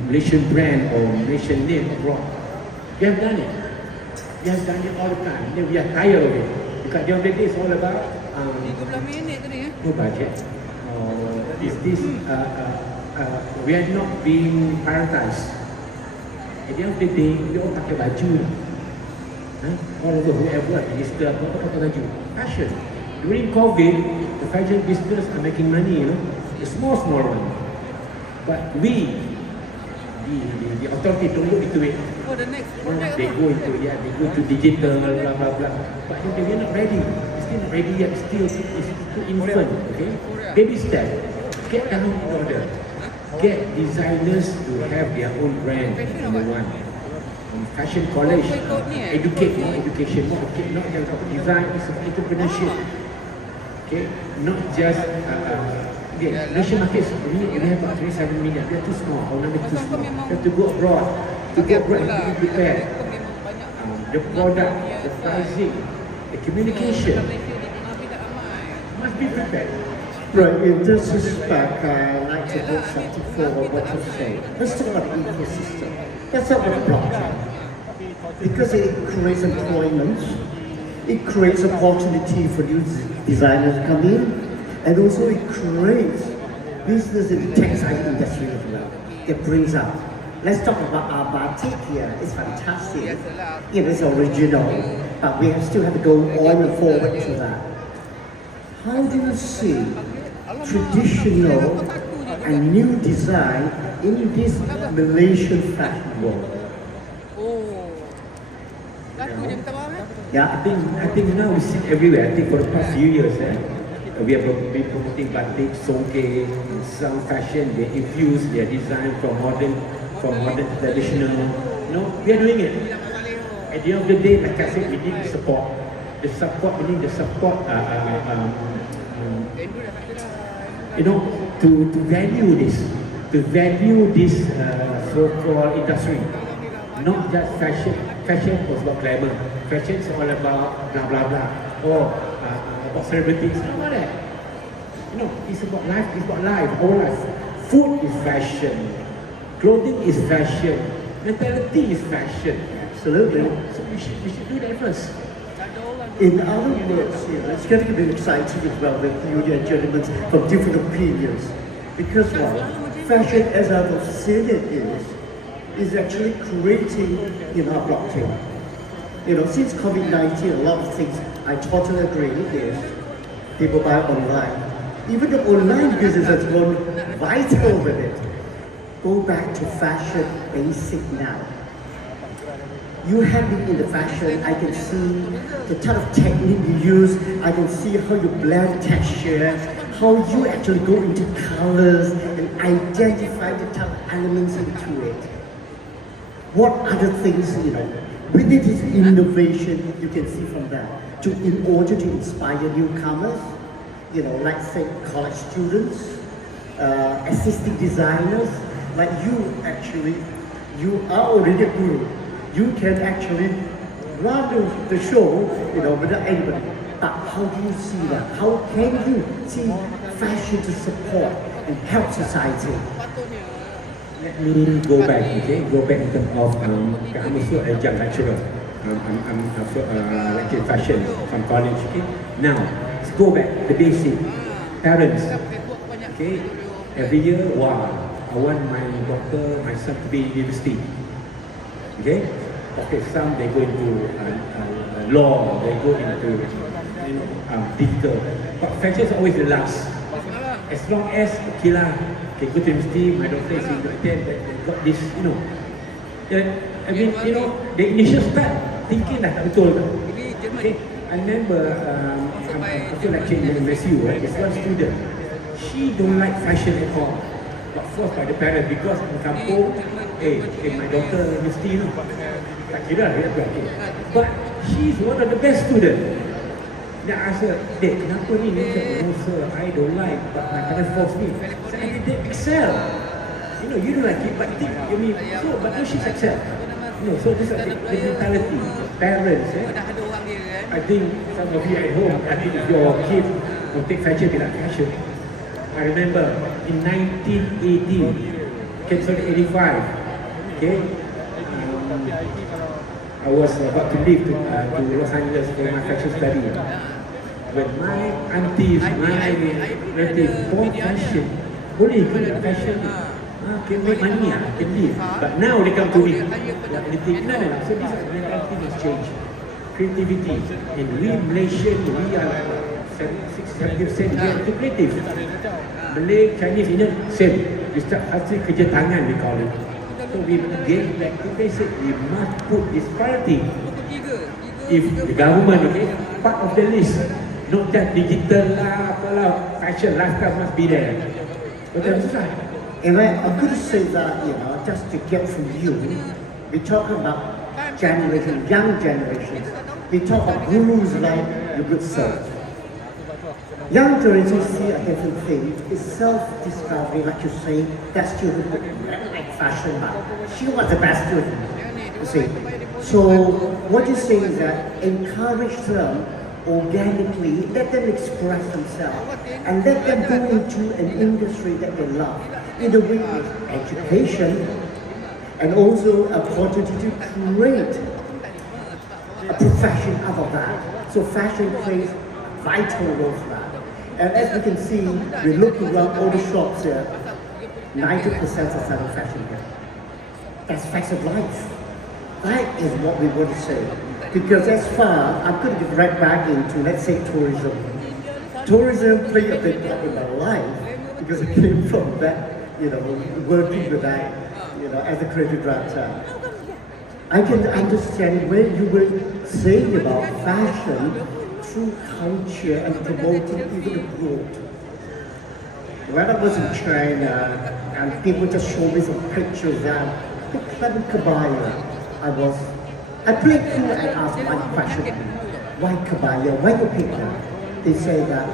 Malaysian brand or Malaysian name abroad. We have done it. We have done it all the time. Then we are tired of it. Because the other day it's all about no budget. Is this we are not being prioritized. At the end of the day, we all pakai baju. All over whoever, minister, pakai baju. Fashion. During COVID, the fashion business are making money, a small one. But we, the authority don't look into it. For the next project, they go into digital, blah blah blah. But they are not ready. It's still not ready yet. It's still infant. Okay, baby step. Get down in order. Get designers to have their own brand. Number one. Fashion college, educate more education, more educate, not just about design, it's about entrepreneurship. Okay, not just Malaysian markets, we have about 27 million, we are too small, our number too small. We have to go abroad, and be prepared. The product, the pricing, the communication. must be prepared. Right, in this respect, I'd like to put something forward what you say. Let's talk about the ecosystem. Let's talk about blockchain. Because it creates employment, it creates opportunity for new designers to come in, and also it creates business in the textile industry as well. It brings up. Let's talk about our batik here. It's fantastic. It's original, but we still have to go on and forward to that. How do you see traditional and new design in this Malaysian fashion world? Yeah, I think now we see it everywhere. I think for the past few years, we have been promoting batik, sonke, some fashion. They infuse their design from modern to traditional. We are doing it. At the end of the day, like I said, we need the support. We need the support. To value this so-called industry. Not just fashion. Fashion was about glamour. Fashion is all about blah blah blah. Or about celebrities. Not about that. It's about life. It's about life. Our life. Food is fashion. Clothing is fashion. Mentality is fashion. absolutely. So we should do that first. In other words, it's going to be exciting as well with you and gentlemen from different opinions. Because fashion, as I've seen it, is actually creating our blockchain. Since COVID-19, a lot of things, I totally agree with this. People buy online. Even the online business has gone vital with it. Go back to fashion basic now. You have been in the fashion, I can see the type of technique you use, I can see how you blend texture, how you actually go into colors and identify the type of elements into it. What other things, with this innovation you can see from that, in order to inspire newcomers, like say college students, assisting designers, like you are already a guru. You can actually run the show, without anybody. But how do you see that? How can you see fashion to support and help society? Let me go back, Go back in terms of, I'm also a young lecturer. I'm also lecturing fashion from college, Now, let's go back, the basic. Parents, Every year, I want my daughter, my son to be in university. Some they go into law, they go into digital. But fashion is always the last. As long as they go to university, my daughter is in the 10, they got this, the initial start thinking dah tak betul. I remember I'm also lecturing in MSU, there's one student. She don't like fashion at all. But forced by the parents because in kampung, my daughter mesti tak kira dia But she's one of the best students. Then I asked her, Dek, kenapa ni? Dia cakap, no sir, I don't like, but my parents force me. So they excel. You don't like it, but but she's excel. So this is the mentality. Parents, I think some of you at home, I think if your kids will take fashion, they like fashion. I remember in 1980, 85, I was about to leave to Los Angeles for my fashion study. When my aunties, my relatives bought fashion, boleh ke fashion? Can make money, can live. But now they come to me. They think, no. So this mentality must change. Creativity. And we Malaysian, we are 6-7% too creative. Malay, Chinese, Indian, same. We start hasil kerja tangan, we call it. So we get back to basic. We must put this priority. If the government, part of the list, not just digital lah, apalah, fashion, lifestyle must be there. Betul susah. And I'm going to say that, just to get from you, we talk about generation, young generations. We talk about gurus like your good self. Young generations see a different thing. It's self-discovery, like you say, that student like fashion, but she was the best student, you see. So what you say is that encourage them organically, let them express themselves, and let them go into an industry that they love. In a way, it's education, and also a opportunity to create a profession out of that. So fashion plays a vital role for that. And as we can see, we look around all the shops here, 90% are selling fashion here. That's facts of life. That is what we want to say. Because as far, I'm going to get right back into, let's say, tourism. Tourism played a big part in my life because I came from that, working with that, as a creative director. I can understand when you were saying about fashion through culture and promoting even abroad. When I was in China and people just showed me some pictures that the clever kabaya, I played cool and asked one question. Why kabaya? Why the picture? They say that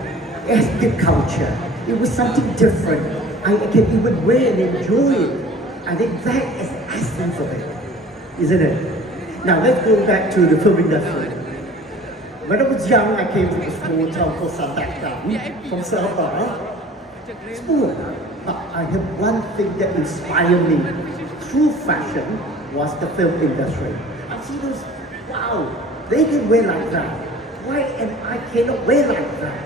it's the culture. It was something different. I can even wear and enjoy it. I think that is the essence of it, isn't it? Now let's go back to the film industry. When I was young, I came from a small town called Sandak from Selangor. Small. But I have one thing that inspired me through fashion was the film industry. I see those, wow, they can wear like that. Why and I cannot wear like that?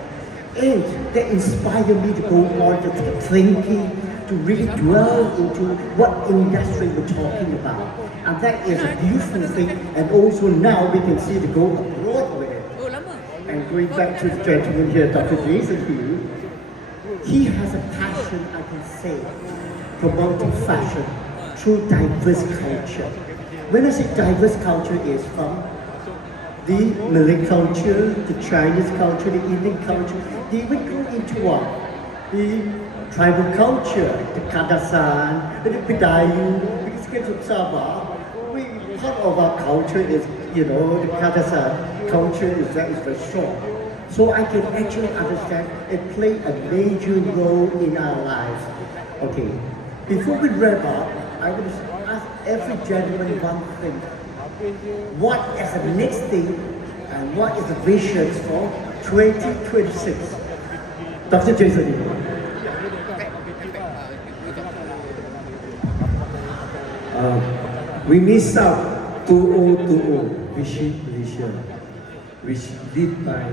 And that inspired me to go on to keep thinking, to really dwell into what industry we're talking about. And that is a beautiful thing. And also now we can see to go abroad with it. And going back to the gentleman here, Dr. Jason, he has a passion, I can say, promoting fashion through diverse culture. When I say diverse culture is from the Malay culture, the Chinese culture, the Indian culture, they even go into what? The tribal culture, the Kadasan, the Bidayu, because of Sabah, part of our culture is, the Kadasan culture is very strong. So I can actually understand it play a major role in our lives. Okay, before we wrap up, I will ask every gentleman one thing. What is the next thing and what is the vision for 2026? Dr. Jason. We missed out 2020 Vision Malaysia, which led by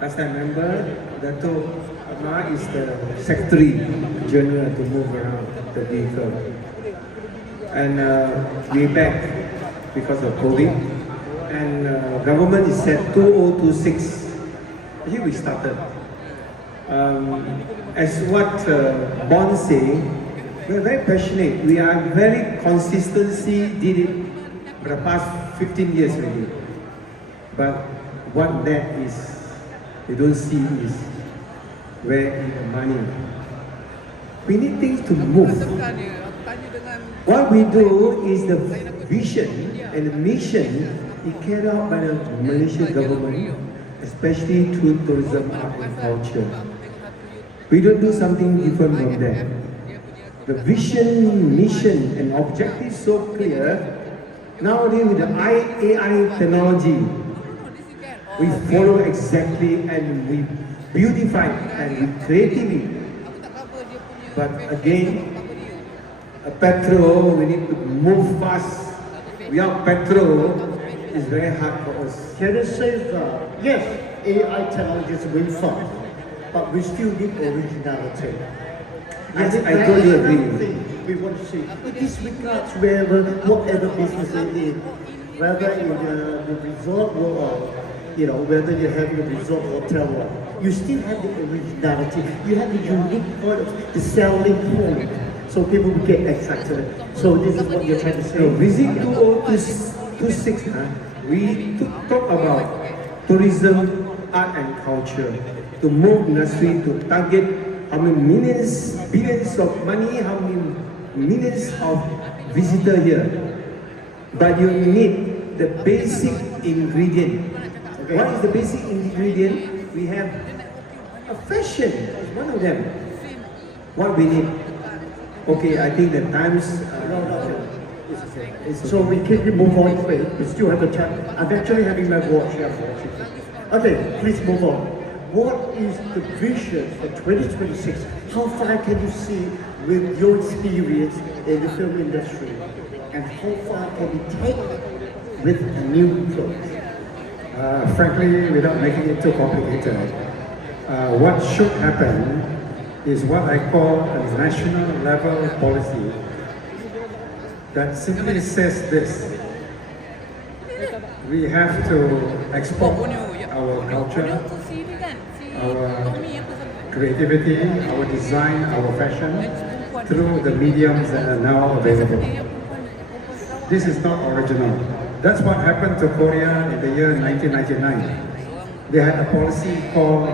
last time member Datuk Aman is the Secretary General to move around the vehicle. And we're back because of COVID. And government is set 2026. Here we started. As what Bond say, we're very passionate. We are very consistency did it for the past 15 years already. But what that is, they don't see is where is the money. We need things to move. What we do is the vision and the mission is carried out by the Malaysian government, especially through tourism, art and culture. We don't do something different from that. The vision, mission and objective is so clear. Nowadays with the AI technology, we follow exactly and we beautify and we creatively. But again, a petrol, we need to move fast. Without petrol, it's very hard for us. Can I say that, yes, AI technology is very fast, but we still need originality. Yes, I totally agree. We want to see. It disregards whatever business it is, whether in the resort world, whether you're having a resort hotel world, you still have the originality. You have the unique point, the selling point, so people will get attracted. So this is what you're trying to say. So visit 2026, we talk about tourism, art and culture to move industry to target how many billions of money, how many millions of visitors here. But you need the basic ingredient. Okay. What is the basic ingredient? We have a fashion, is one of them. What we need? Okay, I think the times... So we can move on quick. We still have the time. I'm actually having my watch here. Okay, please move on. What is the vision for 2026? How far can you see with your experience in the film industry? And how far can we take with a new approach? Frankly, without making it too complicated, what should happen is what I call a national level policy that simply says this: we have to export our culture, our creativity, our design, our fashion through the mediums that are now available. This is not original. That's what happened to Korea in the year 1999. They had a policy called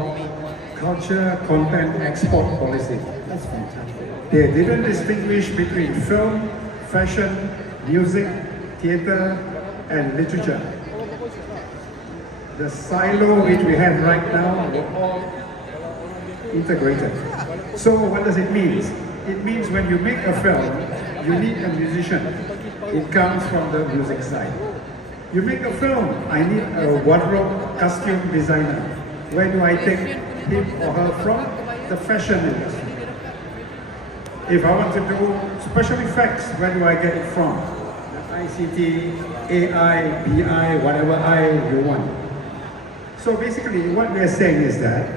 Culture Content Export Policy. That's fantastic. They didn't distinguish between film, fashion, music, theatre, and literature. The silo which we have right now were all integrated. So what does it mean? It means when you make a film, you need a musician. It comes from the music side. You make a film, I need a wardrobe costume designer. Where do I take him or her from? The fashion industry. If I want to do special effects, where do I get it from? The ICT, AI, BI, whatever you want. So basically what we are saying is that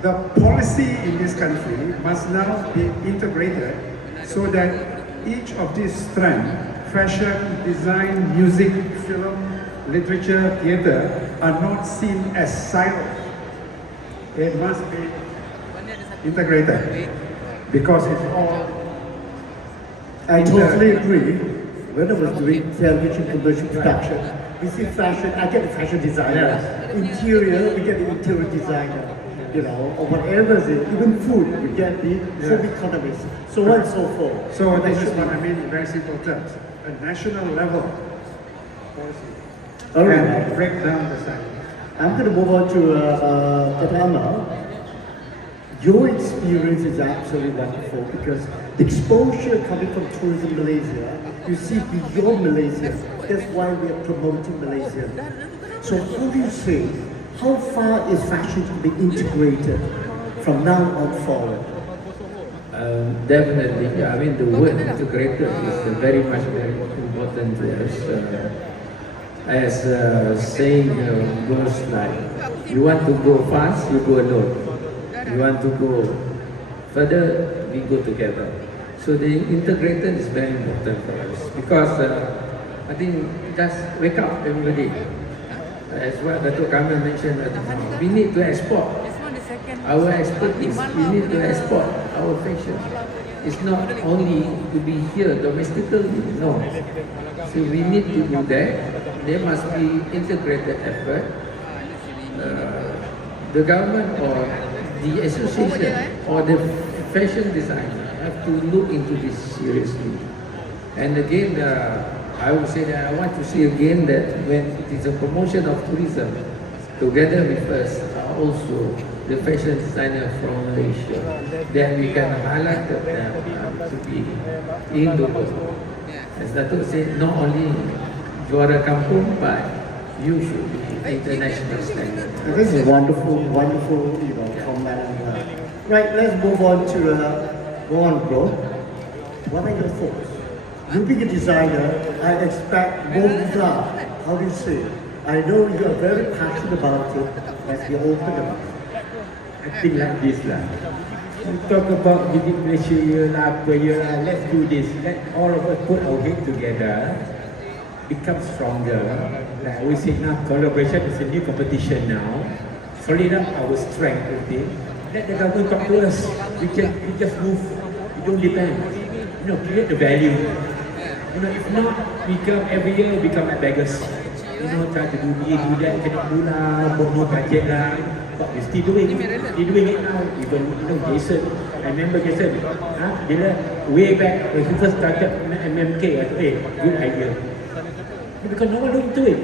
the policy in this country must now be integrated so that each of these strands, fashion, design, music, film, literature, theatre, are not seen as silos. It must be integrated because it's all. I totally agree. When I was doing television commercial production, we see fashion, I get the fashion designer. Interior, we get the interior designer. You know, or whatever it is, even food, we get the home economists, so on and so forth. So this is what I mean in very simple terms. A national level policy. All right. And break down the side. I'm going to move on to Kelana. Your experience is absolutely wonderful because the exposure coming from tourism Malaysia, you see beyond Malaysia. That's why we are promoting Malaysia. So how do you say, how far is fashion to be integrated from now on forward? Definitely, yeah. I mean, the word integrated is very much very important to us. As saying goes like, you want to go fast, you go alone. You want to go further, we go together. So the integrated is very important for us because I think just wake up everybody. As what Datuk Aman mentioned, we need to export our expertise. We need to export our fashion. It's not only to be here domestically, no. So we need to do that. There must be integrated effort. The government or the association or the fashion designer have to look into this seriously. And again, I would say that I want to see again that when it is a promotion of tourism, together with us are also the fashion designer from Malaysia, then we can highlight them to be in the world. As Datuk said, not only juara kampung, but you should be international standard. This is wonderful, wonderful, comment. Right, let's move on to go on, bro. What are your thoughts? You being a designer, I expect more than that. How do you say? I know you are very passionate about it. Let's be open about it. I think like this lah. We talk about visit Malaysia lah, apa lah. Let's do this. Let all of us put our head together, become stronger. Like I always say now, collaboration is a new competition now. Solid up our strength, okay? Let the government talk to us. We just move. We don't depend. Create the value. If not, we come every year, we become like beggars. Try to do this, do that, cannot do lah, no budget lah. But we're still doing it now. Even Jason, I remember Jason, bila way back when he first started MFMPA, I thought, hey, good idea. Because no one looked into it.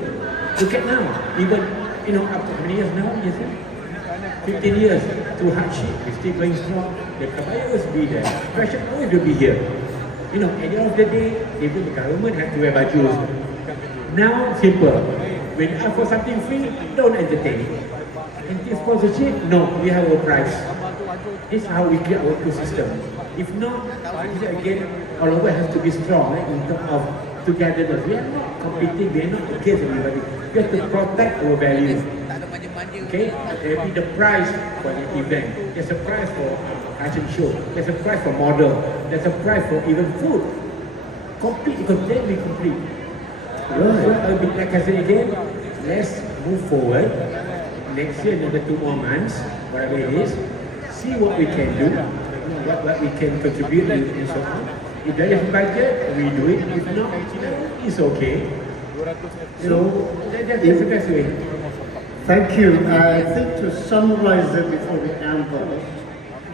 Look at now, even up to how many years now, Jason? 15 years through hardship, we're still going strong. The kebaya will be there. Fashion always will be here. At the end of the day, even the government has to wear baju. Now, simple. When you ask for something free, don't entertain it. Anything sponsorship? No, we have our price. This is how we create our ecosystem. If not, again, all of us have to be strong in terms of togetherness. We are not competing, we are not against everybody. We have to protect our values. Okay? There will be the price for the event. There's a price for fashion show. There's a price for model. There's a price for even food. Complete, completely complete. So, like I said again, let's move forward. Next year, another 2 more months, whatever it is, see what we can do, what we can contribute and so on. If there is budget, we do it. If not, it's okay. So that's the best way. Thank you. I think to summarize it before we end on,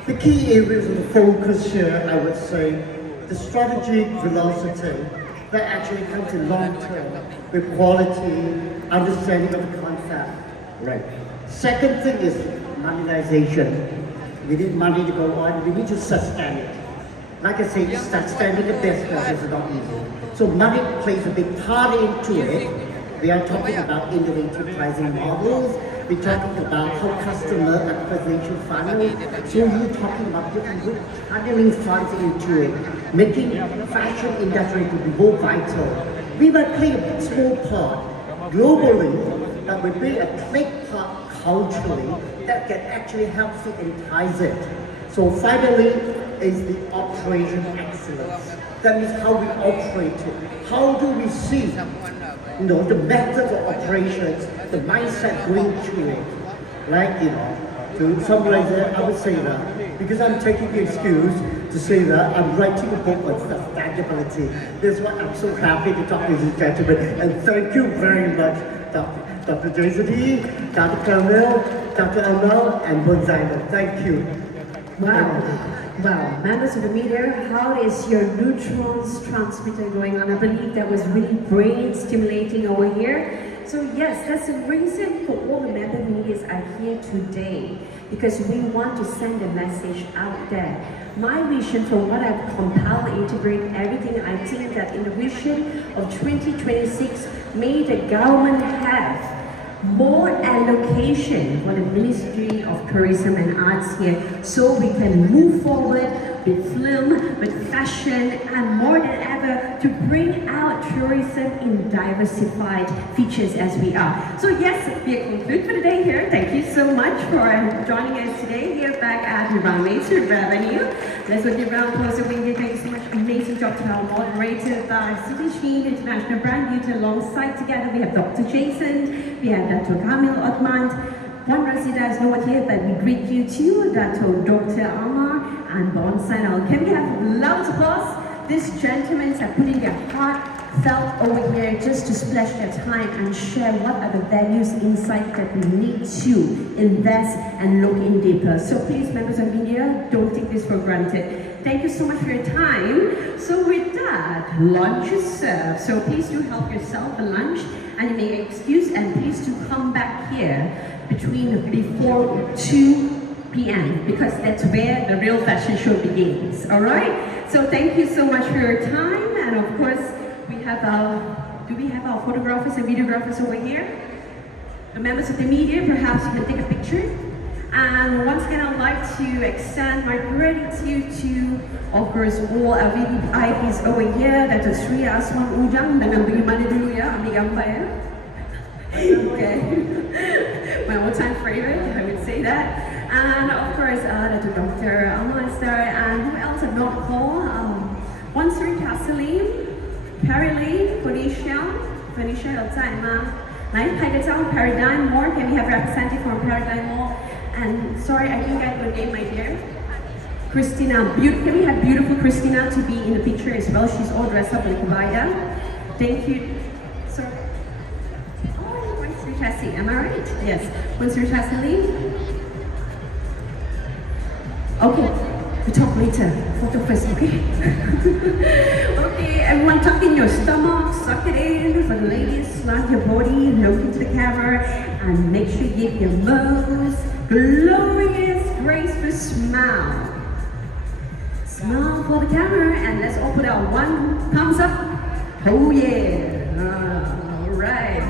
the key areas of focus here, I would say, the strategic velocity that actually comes in long term with quality, understanding of the concept. Right. Second thing is monetization. We need money to go on, we need to sustain it. Like I say, sustaining a business is not easy. So money plays a big part into it. We are talking about innovative pricing models. We're talking about how customer acquisition funnels. So we're talking about different ways channeling funds into it, making fashion industry to be more vital. We might play a small part globally, but we play a big part culturally that can actually help to entice it. So finally is the operation excellence. That means how we operate it. How do we see the methods of operations, the mindset going through it. Like, to summarize it, I would say that, because I'm taking the excuse to say that I'm writing a book on sustainability. That's why I'm so happy to talk to you gentlemen. And thank you very much, Dr. Jaya, Dr. Kamil, Dr. Aman, and Bonzaino. Thank you. Wow. Well, members of the media, how is your neutrons transmitter going on? I believe that was really brain stimulating over here. So yes, that's the reason for all the member medias are here today, because we want to send a message out there. My vision, from what I've compiled and integrate everything, I think that in the vision of 2026, may the government have more allocation for the Ministry of Tourism and Arts here, so we can move forward with film, with fashion, and more than ever to bring out tourism in diversified features as we are. So yes, we conclude for the day here. Thank you so much for joining us today here back at Runway to Revenue. Let's give a round of applause over here. Thank you so much. Amazing job to our moderator, City Sheen International Brand Beauty. Alongside together, we have Dr. Jason, we have Datuk Kamil Othman. One resident is no one here, but we greet you too, Datuk Dr. Aman and Bonzaino. Can we have loud applause? These gentlemen are putting their heart felt over here just to splash their time and share what are the values, insight that we need to invest and look in deeper. So please, members of media, don't take this for granted. Thank you so much for your time. So with that, lunch is served. So please do help yourself a lunch, and you may excuse, and please do come back here before 2 p.m. because that's where the real fashion show begins. All right. So thank you so much for your time, and of course we have do we have our photographers and videographers over here? The members of the media, perhaps you can take a picture. And once again, I'd like to extend my gratitude to, of course, all our VVIPs over here. Datuk Sri Aswan Ujang, dengan bagaimana dulu ya, ambil gambar ya. Okay. My all-time favorite, I would say that. And of course, Datuk Dr. Aman, and who else have not called? One Sri Kasalim, Perry Lee, Phoenicia, outside, ma. Like Tigertown, Paradigm Mall. Can we have representative from Paradigm Mall? And sorry, I didn't get your name, my dear. Christina. Can we have beautiful Christina to be in the picture as well? She's all dressed up like a Vida. Thank you. Sorry. Oh, one Sri Chassis. Am I right? Yes. One Sri Chassis. Okay. We talk later. Photo first, okay? Okay, everyone tuck in your stomach, suck it in. For the ladies, slant your body, look into the camera, and make sure you give your most glorious, graceful smile. Smile for the camera, and let's all put out one thumbs up. Oh yeah. All right.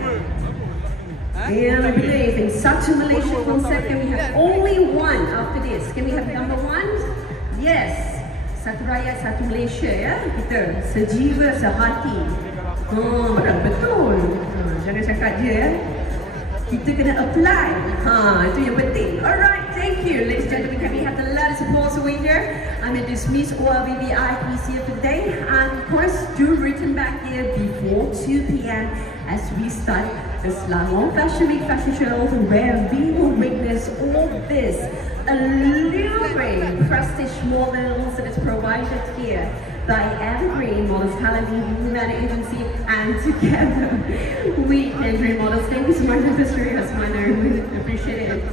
And I believe in such a Malaysian concept, can we have only one after this? Can we have number one? Yes. Satu rakyat, satu Malaysia ya. Kita sejiwa, sehati. Oh, betul. Jangan cakap je ya. Kita kena apply. Itu yang penting. Alright, thank you. Ladies and gentlemen, can we have the loudest applause over here? I'm going to dismiss all VVIPs here today. And of course, do return back here before 2 p.m. as we start the Selangor Fashion Week fashion show, where we will witness all this alluring prestige models that is provided here by Evergreen Models Talent Women Agency, and together we Evergreen Models. Thank you so much for this very honor. We appreciate it.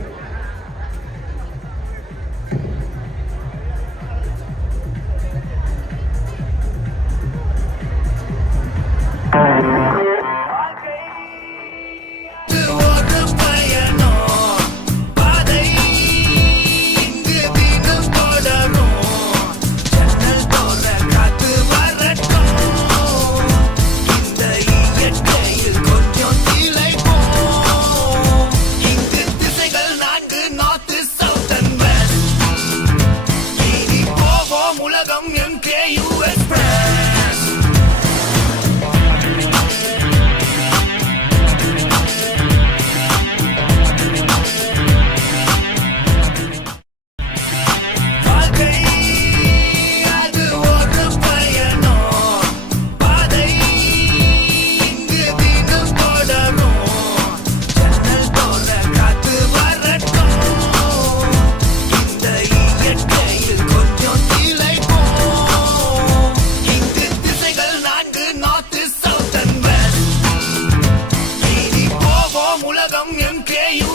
MFMPA